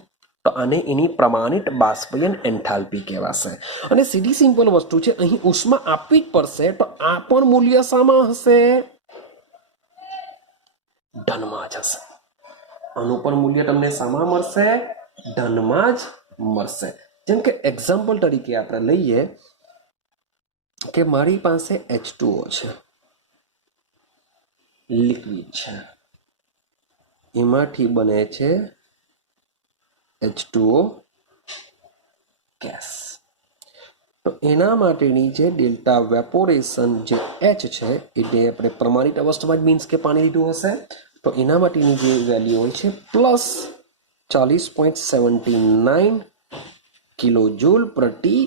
તો આને એની પ્રમાણિત બાષ્પયન એન્થાલ્પી કહેવાશે. અને સીધી સિમ્પલ વસ્તુ છે, અહીં ઉષ્મા આપવી જ પડશે. તો આ પણ મૂલ્ય શામાં હશે? ધનમાં જ હશે. આનું પણ મૂલ્ય તમને શામાં મળશે? ધનમાં જ મળશે. જેમ કે એક્ઝામ્પલ તરીકે આપણે લઈએ કે મારી પાસે H2O છે, લિક્વિડ છે, એમાંથી બને છે H2O ગેસ. તો એના માટેની જે ડેલ્ટા વેપોરેશન જે H છે એટલે આપણે પ્રમાણિત અવસ્થામાં જ મીન્સ કે પાણી લીધું હશે. તો એના માટેની જે વેલ્યુ હોય છે પ્લસ 40.79 કિલો જૂલ પ્રતિ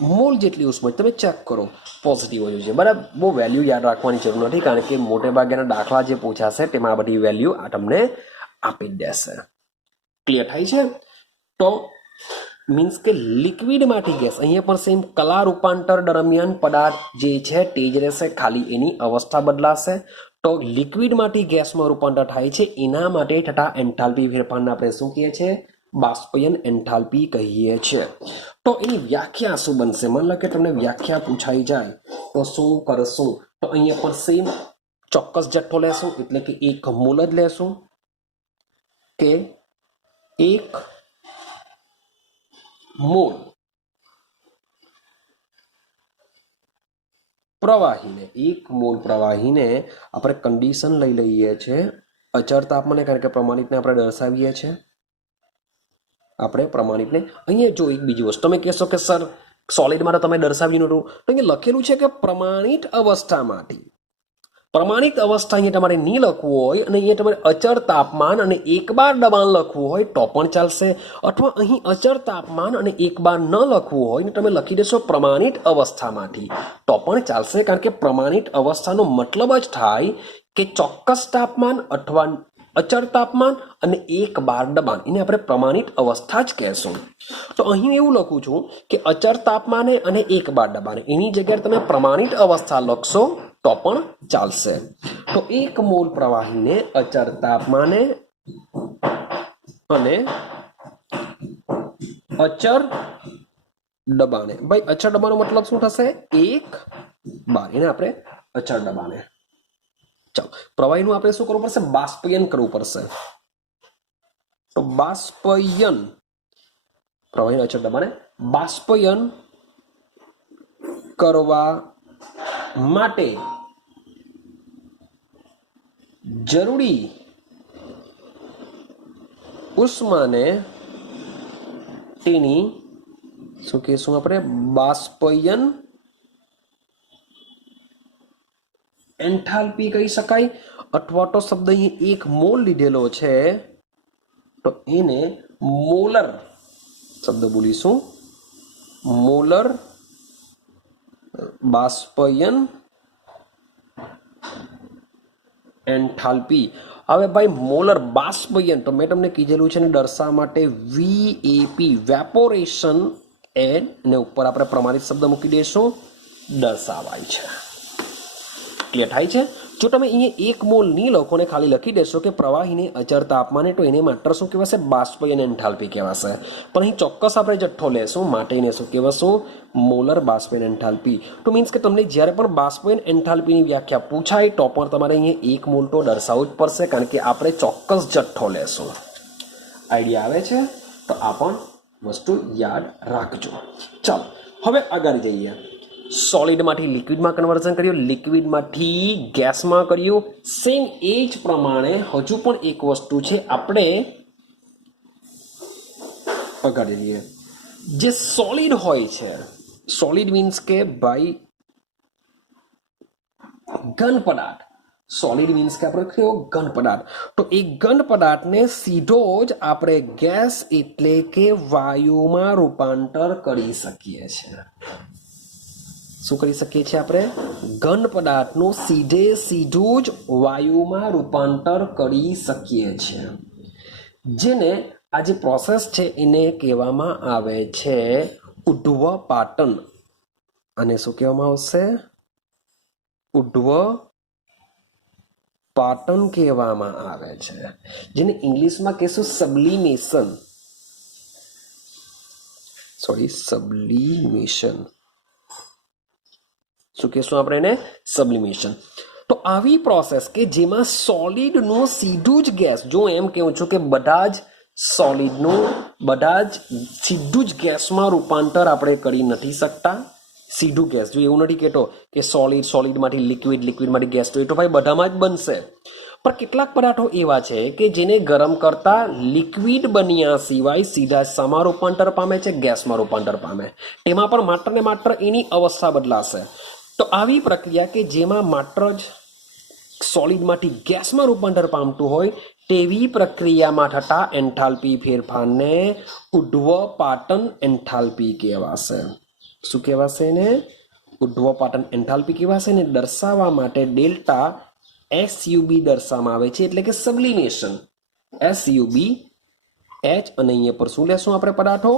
મોલ જેટલી ઉષ્મા તમે ચેક કરો પોઝિટિવ હોય છે બરાબર. બહુ વેલ્યુ યાદ રાખવાની જરૂર નથી કારણ કે મોટે ભાગેના દાખલા જે પૂછાશે તેમાં આ બધી વેલ્યુ આ તમને આપી જ દેશે. ક્લિયર થાય છે? તો મીન્સ કે લિક્વિડમાંથી ગેસ, અહીંયા પણ સેમ કલા રૂપાંતર દરમિયાન પદાર્થ જે છે તે જ રહેશે, ખાલી એની અવસ્થા બદલાશે. તો લિક્વિડમાંથી ગેસમાં રૂપાંતર થાય છે, એના માટે થતા એન્થાલ્પી ફેરફારને આપણે શું કહીએ છીએ? બાષ્પયન એન્થાલ્પી કહીએ છીએ. તો એની વ્યાખ્યા શું બનશે? માની લો કે તમને વ્યાખ્યા પૂછાઈ જાય તો શું કરશું? તો અહીંયા પણ સેમ ચોક્કસ જથ્થો લેશું, એટલે કે 1 મોલ જ લેશું કે 1 મોલ પ્રવાહીને, 1 મોલ પ્રવાહીને આપણે કન્ડિશન લઈ લઈએ છીએ અચળ તાપમાને, કારણ કે પ્રમાણિતને આપણે દર્શાવીએ છીએ. આપણે પ્રમાણિતને અહીંયા જો એક બીજી વસ્તુ તમે કહેશો કે સર સોલિડમાં તમે દર્શાવી નહોતું, તો અહીંયા લખેલું છે કે પ્રમાણિત અવસ્થામાંથી. પ્રમાણિત અવસ્થા અહીંયા તમારે નહીં લખવું હોય અને અહીંયા તમારે અચળ તાપમાન અને 1 બાર દબાણ લખવું હોય તો પણ ચાલશે, અથવા અહીં અચળ તાપમાન અને 1 બાર ન લખવું હોય ને તમે લખી દેશો પ્રમાણિત અવસ્થામાંથી તો પણ ચાલશે, કારણ કે પ્રમાણિત અવસ્થાનો મતલબ જ થાય કે ચોક્કસ તાપમાન અથવા અચળ તાપમાન અને 1 બાર દબાણ, એને આપણે પ્રમાણિત અવસ્થા જ કહેશું. તો અહીં એવું લખું છું કે અચળ તાપમાને અને 1 બાર દબાણે, એની જગ્યાએ તમે પ્રમાણિત અવસ્થા લખશો તો પણ ચાલશે. તો 1 મોલ પ્રવાહીને અચળ તાપમાને અને અચળ દબાણે, ભાઈ અચળ દબાણનો મતલબ શું થશે? 1 બાર, એને આપણે અચળ દબાણે. ચાલો પ્રવાહીનું આપણે શું કરવું પડશે? બાષ્પયન કરવું પડશે. તો બાષ્પયન, પ્રવાહીના અચળ દબાણે બાષ્પયન કરવા માટે જરૂરી ઉષ્માને તેની શું કહીશું આપણે? બાષ્પયન એન્થાલ્પી કહી શકાય, અથવા તો શબ્દ અહીં 1 મોલ લીધેલો છે તો એને મોલર શબ્દ બોલીશું, મોલર બાષ્પયન એન્થાલ્પી. હવે ભાઈ મોલર બાષ્પયન તો મેં તમને કીધેલું છે ને દર્શાવવા માટે VAP વેપોરેશન ને ઉપર આપણે પ્રમાણિત શબ્દ મૂકી દઈશું, દર્શાવાય છે. ક્લિયર થાય છે? જો તમે અહીંયા 1 મોલ નહીં લખો ને ખાલી લખી દેશો કે પ્રવાહીને અચળ તાપમાને, તો એને માત્ર શું કહેવાશે? બાષ્પયન એન્થાલ્પી કહેવાશે. પણ અહીં ચોક્કસ આપણે જથ્થો લેશું માટે એને શું કહેવાશું? મોલર બાષ્પયન એન્થાલ્પી. તો મીન્સ કે તમને જ્યારે પણ બાષ્પયન એન્થાલ્પીની વ્યાખ્યા પૂછાય તો પણ તમારે અહીંયા 1 મોલ તો દર્શાવવું જ પડશે, કારણ કે આપણે ચોક્કસ જથ્થો લેશું. આઈડિયા આવે છે? તો આ પણ વસ્તુ યાદ રાખજો. ચાલો હવે આગળ જઈએ. સોલિડમાંથી લિક્વિડમાં કન્વર્ઝન કર્યું, લિક્વિડમાંથી ગેસમાં કર્યું. સેમ એ જ પ્રમાણે હજુ પણ એક વસ્તુ છે, આપણે આગળ જઈએ. જે સોલિડ હોય છે, સોલિડ મીન્સ કે ભાઈ ઘન પદાર્થ, સોલિડ મીન્સ કે આપણે કયો? ઘન પદાર્થ. તો એ ઘન પદાર્થને સીધો જ આપણે ગેસ એટલે કે વાયુમાં રૂપાંતર કરી શકીએ છીએ. શું કરી શકીએ છીએ આપણે? ઘન પદાર્થનું સીધું જ વાયુમાં રૂપાંતર કરી શકીએ છીએ, જેને આ જે પ્રોસેસ છે એને કહેવામાં આવે છે ઉર્ધ્વપાટન. અને શું કહેવામાં આવશે? ઉર્ધ્વપાટન કહેવામાં આવે છે, જેને ઇંગ્લિશમાં કહેશું સબ્લિમેશન. સબ્લિમેશન શું કહેશું આપણે એને? સબ્લિમેશન. તો આવી પ્રોસેસ કે જેમાં સોલિડનું સીધું જ ગેસ, જો એમ કહું છું કે બધા જ સોલિડનું સીધું જ ગેસમાં રૂપાંતર આપણે કરી નથી શકતા. સીધું ગેસ, જો એવું નથી કહેતો કે સોલિડમાંથી લિક્વિડમાંથી ગેસ, તો એ તો ભાઈ બધામાં જ બનશે. પણ કેટલાક પદાર્થો એવા છે કે જેને ગરમ કરતા લિક્વિડ બન્યા સિવાય સીધા શામાં રૂપાંતર પામે છે? ગેસમાં રૂપાંતર પામે. તેમાં પણ માત્ર ને માત્ર એની અવસ્થા બદલાશે. તો આવી પ્રક્રિયા કે જેમાં માત્ર જ સોલિડમાંથી ગેસમાં રૂપાંતર પામતું હોય તેવી પ્રક્રિયામાં થતા એન્થાલ્પી ફેરફારને ઉર્ધ્વપાટન એન્થાલ્પી કહેવાશે. શું કહેવાશે એને? ઉર્ધ્વપાટન એન્થાલ્પી કહેવાશે ને દર્શાવવા માટે ડેલ્ટા એસયુબી દર્શાવવામાં આવે છે, એટલે કે સબ્લિમેશન. એસયુબી એચ અને અહીંયા પર શું લેશું આપણે પદાર્થો?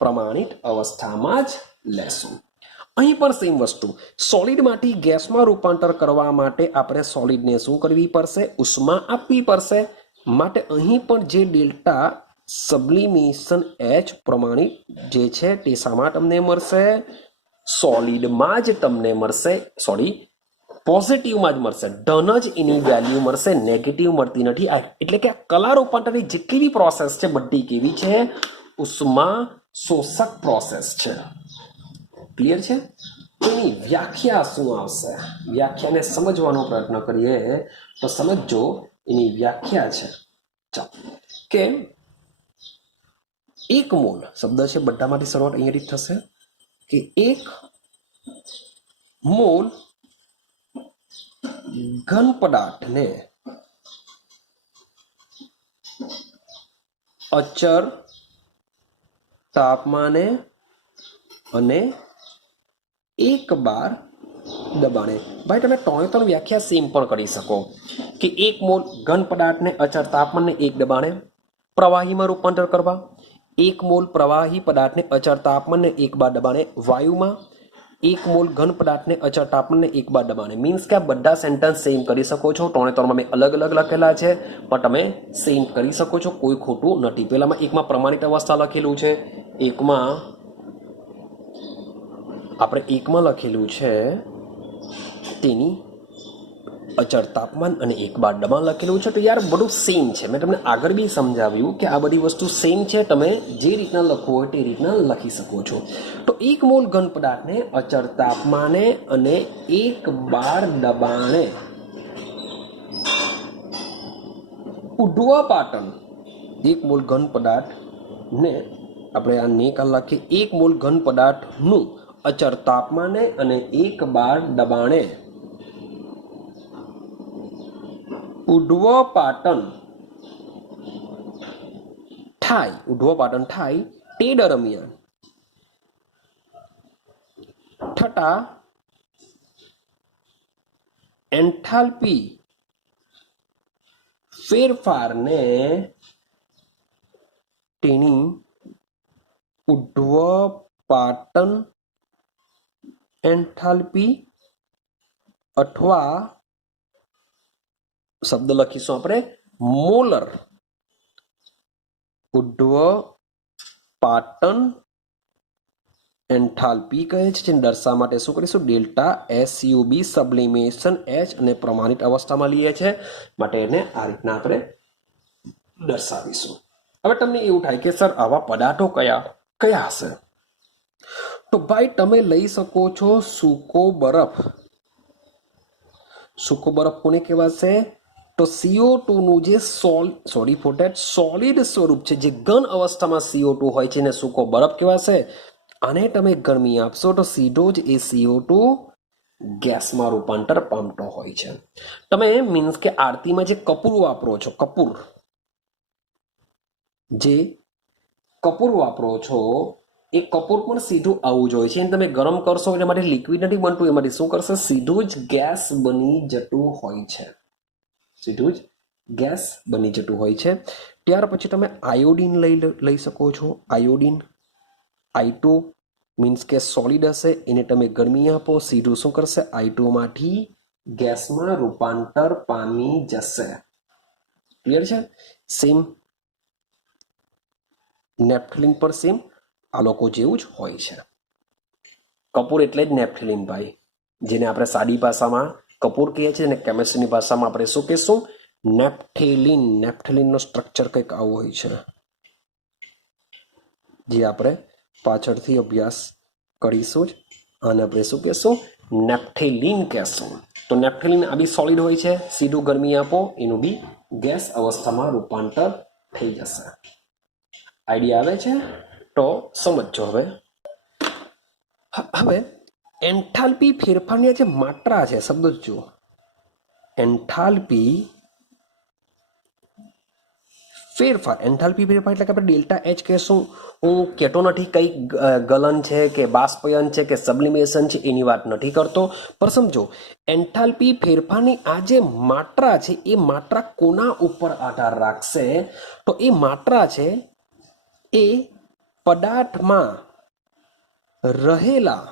પ્રમાણિત અવસ્થામાં જ લેશું. અહીં પણ સેમ વસ્તુ, સોલિડમાંથી ગેસમાં રૂપાંતર કરવા માટે આપણે સોલિડને શું કરવી પડશે? ઉષ્મા આપવી પડશે. માટે અહીં પણ જે ડેલ્ટા સબ્લિમેશન એચ પ્રમાણિત જે છે તે શામાં તમને મળશે? સોલિડમાં જ તમને મળશે. સોરી, પોઝિટિવમાં જ મળશે. ધન જ એની વેલ્યુ મળશે, નેગેટિવ મળતી નથી. એટલે કે કલા રૂપાંતરની જેટલી બી પ્રોસેસ છે બધી કેવી છે? ઉષ્મા શોષક પ્રોસેસ છે. ક્લિયર છે? એની વ્યાખ્યા શું આવશે? વ્યાખ્યાને સમજવાનો પ્રયત્ન કરીએ તો સમજો. એની વ્યાખ્યા છે ચાલો કે એક મોલ શબ્દ છે, બધામાંથી શરૂઆત અહીંયાથી થશે કે એક મોલ ઘન પદાર્થને અચળ તાપમાને અને એક બાર દબાણે. ભાઈ તમે ત્રણે વ્યાખ્યા સેમ પણ કરી શકો કે એક મોલ ઘન પદાર્થને અચળ તાપમાને એક દબાણે પ્રવાહીમાં રૂપાંતર કરવા, એક મોલ પ્રવાહી પદાર્થને અચળ તાપમાને એક બાર દબાણે વાયુમાં, એક મોલ ઘન પદાર્થને અચળ તાપમાને એક બાર દબાણે. મીન્સ કે આ બધા સેન્ટેન્સ સેમ કરી શકો છો. ત્રણમાં મેં અલગ અલગ લખેલા છે પણ તમે સેમ કરી શકો છો, કોઈ ખોટું નથી. પહેલામાં એકમાં પ્રમાણિત અવસ્થા લખેલું છે, એકમાં આપણે એકમાં લખેલું છે તેની અચળ તાપમાન અને એક બાર દબાણ લખેલું છે. તો યાર બધું સેમ છે. મેં તમને આગળ બી સમજાવ્યું કે આ બધી વસ્તુ સેમ છે. તમે જે રીતના લખવું હોય તે રીતના લખી શકો છો. તો એક મોલ ઘન પદાર્થને અચળ તાપમાને અને એક બાર દબાણે ઉર્ધ્વપાટન. એક મોલ ઘન પદાર્થને આપણે આ નિકાલ લખીએ. એક મોલ ઘન પદાર્થનું અચળ તાપમાને અને એક બાર દબાણે ઉર્ધ્વપાટન થાય તે દરમિયાન થતા એન્થાલ્પી ફેરફારને તેની ઉર્ધ્વપાટન એન્થાલ્પી અથવા શબ્દ લખીશું આપણે મોલર ઉર્ધ્વપાટન એન્થાલ્પી કહે છે. જેને દર્શાવવા માટે શું કરીશું? ડેલ્ટા એસયુબી સબ્લિમેશન એચ અને પ્રમાણિત અવસ્થામાં લઈએ છે માટે એને આ રીતના આપણે દર્શાવીશું. હવે તમને એવું થાય કે સર આવા પદાર્થો કયા કયા હશે? તો ભાઈ તમે લઈ શકો છો સૂકો બરફ. સૂકો બરફ કોને કહેવાશે? તો CO2 નું જે સોલિડ સ્વરૂપ છે, જે ઘન અવસ્થામાં CO2 હોય છે એને સૂકો બરફ કહેવાશે. આને તમે ગરમી આપશો તો સીધો જ એ CO2 ગેસમાં રૂપાંતર પામતો હોય છે. તમે મીન્સ કે આરતીમાં જે કપૂર વાપરો છો, કપૂર વાપરો છો એ કપૂર પણ સીધું આવું જ હોય છે. તમે ગરમ કરશો એટલે માટે લિક્વિડ નથી બનતું, એમાંથી શું કરશે? સીધું જ ગેસ બની જતું હોય છે. ત્યાર પછી તમે આયોડિન લઈ શકો છો. આયોડિન I2 મીન્સ કે સોલિડ હશે, એને તમે ગરમી આપો, સીધું શું કરશે? I2 માંથી ગેસમાં રૂપાંતર પામી જશે. ક્લિયર છે? સેમ નેપ્થલિન પર સેમ આ લોકો જેવું જ હોય છે. કપૂર એટલે જ નેપ્થલિન ભાઈ, જેને આપણે સાદી ભાષામાં કપૂર કહીએ છીએ અને કેમિસ્ટ્રીની ભાષામાં આપણે શું કહીશું? નેપ્થેલિન. નેપ્થેલિનનો સ્ટ્રક્ચર કંઈક આવું હોય છે, જે આપણે પાછળથી અભ્યાસ કરીશું જ. અને આપણે શું કહેશું? નેપ્થેલિન કહેશું. તો નેપ્થેલિન આ બી સોલિડ હોય છે, સીધું ગરમી આપો એનું બી ગેસ અવસ્થામાં રૂપાંતર થઈ જશે. આઈડિયા આવે છે? તો સમજો. હવે એન્થાલ્પી ફેરફારની જે માત્રા છે, શબ્દ જુઓ. એન્થાલ્પી ફેરફાર, એન્થાલ્પી ફેરફાર એટલે કે આપણે ડેલ્ટા એચ કહેશું. હું કહેતો નથી કઈ ગલન છે કે બાષ્પયન છે કે સબ્લિમેશન છે, એની વાત નથી કરતો. પણ સમજો, એન્થાલ્પી ફેરફારની આ જે માત્રા છે એ માત્રા કોના ઉપર આધાર રાખશે? તો એ માત્રા છે એ પદાર્થમાં રહેલા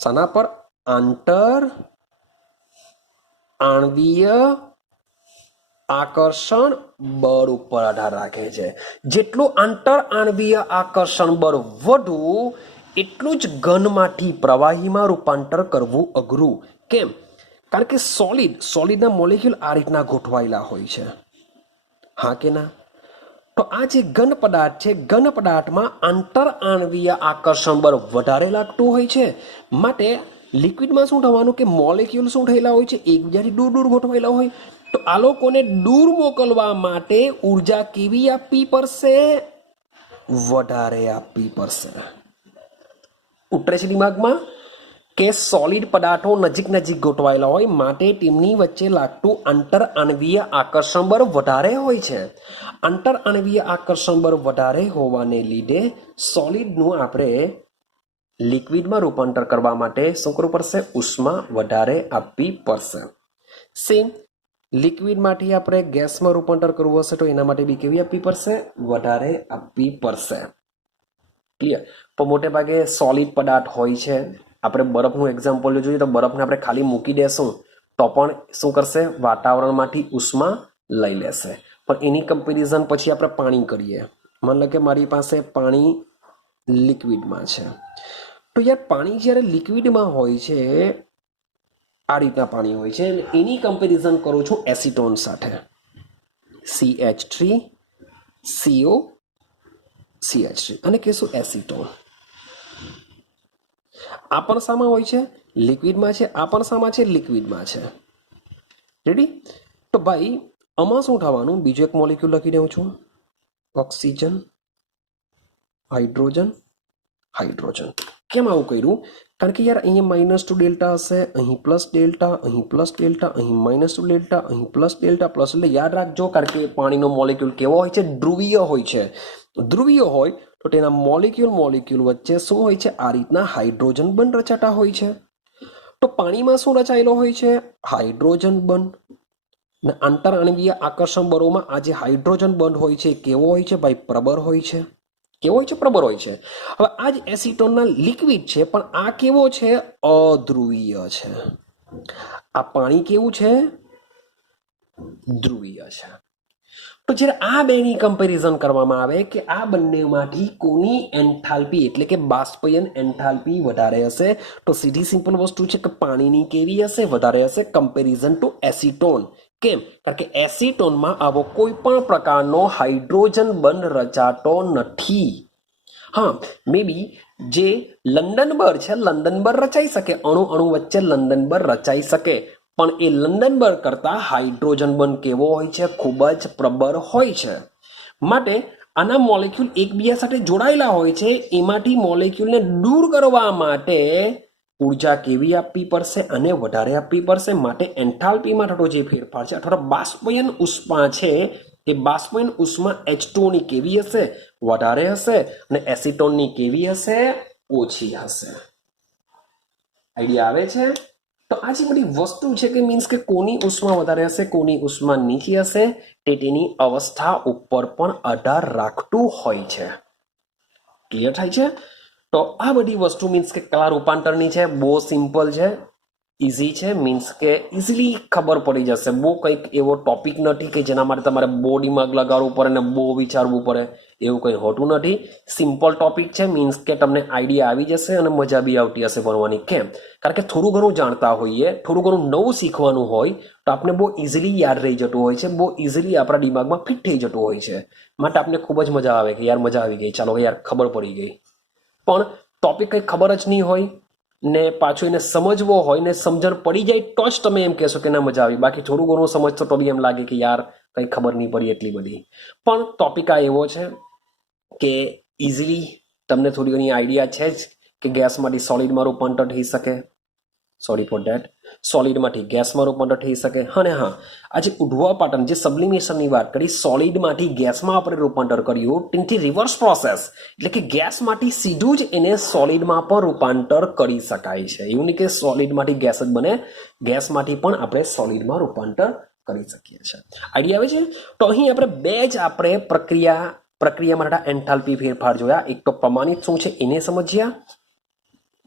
શાના પર? આંતર આણ્વીય આકર્ષણ બળ ઉપર આધાર રાખે છે. જેટલું આંતર આણ્વીય આકર્ષણ બળ વધુ એટલું જ ઘનમાંથી પ્રવાહીમાં રૂપાંતર કરવું અઘરું. કેમ? કારણ કે સોલિડના મોલેક્યુલ આ રીતના ગોઠવાયેલા હોય છે. હા કે ના? તો આ જે ઘન પદાર્થ છે, ઘન પદાર્થમાં આંતર આણ્વીય આકર્ષણ બળ વધારે લાગતું હોય છે. માટે લિક્વિડમાં શું થવાનું કે મોલેક્યુલ શું થયેલા હોય છે? એકબીજાથી દૂર દૂર ગોઠવાયેલા હોય. તો આ લોકોને દૂર મોકલવા માટે ઉર્જા કેવી આપવી પડશે? વધારે આપવી પડશે. ઉતરે છે દિમાગમાં કે સોલિડ પદાર્થો નજીક નજીક ગોઠવાયેલા હોય માટે તેમની વચ્ચે લાગતું આંતર આણ્વીય આકર્ષણ બળ વધારે હોય છે. આંતર આણ્વીય આકર્ષણ બળ વધારે હોવાને લીધે સોલિડનું આપણે લિક્વિડમાં રૂપાંતર કરવા માટે શું કરવું પડશે? ઉષ્મા વધારે આપવી પડશે. સેમ લિક્વિડમાંથી આપણે ગેસમાં રૂપાંતર કરવું હશે તો એના માટે બી કેવી આપવી પડશે? વધારે આપવી પડશે. ક્લિયર? પણ મોટે ભાગે સોલિડ પદાર્થ હોય છે. આપણે બરફનું એક્ઝામ્પલ જોઈએ તો બરફને આપણે ખાલી મૂકી દેશું તો પણ શું કરશે? વાતાવરણમાંથી ઉષ્મા લઈ લેશે. પણ એની કમ્પેરિઝન પછી આપણે પાણી કરીએ. માની લો કે મારી પાસે પાણી લિક્વિડમાં છે. તો યાર પાણી જ્યારે લિક્વિડમાં હોય છે, આ રીતના પાણી હોય છે, એની કમ્પેરિઝન કરું છું એસિટોન સાથે. CH3CO CH3 અને કહેશું એસિટોન. આ પણ શામાં હોય છે? લિક્વિડમાં છે. આ પણ શામાં છે? લિક્વિડમાં છે. રેડી? તો ભાઈ આમાં શું થવાનું? બીજો એક મોલેક્યુલ લખી દઉં છું. Oxygen, hydrogen, hydrogen. કેમ આવું કર્યું? કારણ કે યાર અહીંયા -2 ડેલ્ટા હશે, અહીં +Δ, અહીં +Δ, અહીં -2 ડેલ્ટા, અહીં +Δ પ્લસ. એટલે યાદ રાખજો, કારણ કે પાણીનો મોલેક્યુલ કેવો હોય છે? ધ્રુવીય હોય છે. ધ્રુવીય હોય તો તેના મોલેક્યુલ વચ્ચે શું હોય છે? આ રીતના હાઇડ્રોજન બંધ રચાતા હોય છે. તો પાણીમાં શું રચાયેલો હોય છે? હાઇડ્રોજન બંધ. ને આંતર આણ્વીય આકર્ષણ બળોમાં આ જે હાઇડ્રોજન બંધ હોય છે કેવો હોય છે ભાઈ? પ્રબળ હોય છે. કેવો હોય છે? પ્રબળ હોય છે. હવે આ જ એસિટોનના લિક્વિડ છે, પણ આ કેવો છે? અધ્રુવીય છે. આ પાણી કેવું છે? ધ્રુવીય છે. તો જ્યારે આ બેની કમ્પેરિઝન કરવામાં આવે કે આ બંનેમાંથી કોની એન્થાલ્પી એટલે કે બાષ્પયન એન્થાલ્પી વધારે હશે, તો સીધી સિમ્પલ વસ્તુ છે કે પાણીની કેવી હશે? વધારે હશે કમ્પેરિઝન ટુ એસિટોન. કેમ? કારણ કે એસિટોનમાં આવો કોઈ પણ પ્રકારનો હાઇડ્રોજન બંધ રચાતો નથી. હા, મે બી જે લંડનબર છે, લંડનબર રચાઈ શકે, અણુ વચ્ચે લંડનબર રચાઈ શકે, પણ એ લંડનબર કરતા હાઇડ્રોજન બંધ કેવો હોય છે? ખૂબ જ પ્રબળ હોય છે. માટે આના મોલેક્યુલ એકબીજા સાથે જોડાયેલા હોય છે. એમાંથી મોલેક્યુલને દૂર કરવા માટે ઉર્જા કેવી આપવી પડશે? અને વધારે આપવી પડશે. માટે એન્થાલ્પીમાં થતો જે ફેરફાર છે અથવા બાષ્પયન ઉષ્મા છે, એ બાષ્પયન ઉષ્મા H2O ની કેવી હશે? વધારે હશે. અને એસિટોનની કેવી હશે? ઓછી હશે. આઈડિયા આવે છે? તો આ જે બધી વસ્તુ છે કે મીન્સ કે કોની ઉષ્મા વધારે હશે, કોની ઉષ્મા નીચી હશે, તે તેની અવસ્થા ઉપર પણ આધાર રાખતું હોય છે. ક્લિયર થાય છે? તો આ બધી વસ્તુ મીન્સ કે કલા રૂપાંતરની છે. બહુ સિમ્પલ છે, ઇઝી છે. મીન્સ કે ઇઝીલી ખબર પડી જશે. બહુ કંઈક એવો ટોપિક નથી કે જેના માટે તમારે બહુ દિમાગ લગાડવું પડે ને બહુ વિચારવું પડે, એવું કંઈ હોતું નથી. સિમ્પલ ટોપિક છે. મીન્સ કે તમને આઈડિયા આવી જશે અને મજા બી આવતી હશે ભણવાની. કેમ? કારણ કે થોડું ઘણું જાણતા હોઈએ, થોડું ઘણું નવું શીખવાનું હોય તો આપણે બહુ ઇઝીલી યાદ રહી જતું હોય છે, બહુ ઇઝીલી આપણા દિમાગમાં ફિટ થઈ જતું હોય છે. માટે આપણે ખૂબ જ મજા આવે કે યાર મજા આવી ગઈ, ચાલો યાર ખબર પડી ગઈ. પણ ટોપિક કંઈ ખબર જ નહીં હોય ને પાછું એને સમજવો હોય ને સમજણ પડી જાય તો જ તમે એમ કહેશો કે ના મજા આવી. બાકી થોડું ઘણું સમજતો તો બી એમ લાગે કે યાર કંઈ ખબર નહીં પડી એટલી બધી. પણ ટોપિક આ એવો છે કે ઇઝીલી તમને થોડી ઘણી આઈડિયા છે જ કે ગેસમાંથી સોલિડમાં રૂપાંતર થઈ શકે, સોરી ફોર ડેટ, સોલિડમાંથી ગેસમાં રૂપાંતર થઈ શકે. અને હા, આજે ઉર્ધ્વપાટન જે સબ્લિમેશનની વાત કરી, સોલિડમાંથી ગેસમાં આપણે રૂપાંતર કર્યું, તેનાથી રિવર્સ પ્રોસેસ એટલે કે ગેસમાંથી સીધું જ એને સોલિડમાં પણ રૂપાંતર કરી શકાય છે. એવું નહીં કે સોલિડમાંથી ગેસ જ બને, ગેસમાંથી પણ આપણે સોલિડમાં રૂપાંતર કરી શકીએ છીએ. આઈડિયા આવે છે? તો અહીં આપણે બે જ પ્રક્રિયા માટે એન્થાલ્પી ફેરફાર જોયા. એક તો પ્રમાણિત શું છે એને સમજ્યા,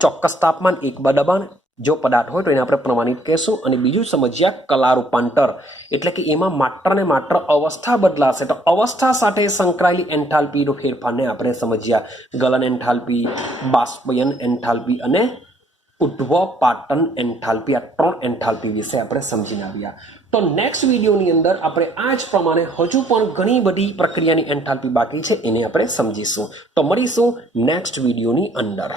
ચોક્કસ તાપમાન, એક દબાણ જો પદાર્થ હોય તો એને આપણે પ્રમાણિત કહેશું. અને બીજું સમજ્યા કલા રૂપાંતર, એટલે કે એમાં માત્ર ને માત્ર અવસ્થા બદલાશે તો અવસ્થા સાથે સંકળાયેલી એન્થાલ્પીનો ફેરફારને આપણે સમજ્યા. ગલન એન્થાલ્પી, બાષ્પયન એન્થાલ્પી અને ઉર્ધ્વપાટન એન્થાલ્પી, આ 3 એન્થાલ્પી વિશે આપણે સમજીને આવ્યા. તો નેક્સ્ટ વિડીયોની અંદર આપણે આ જ પ્રમાણે હજુ પણ ઘણી બધી પ્રક્રિયાની એન્થાલ્પી બાકી છે એને આપણે સમજીશું. તો મળીશું નેક્સ્ટ વિડીયોની અંદર.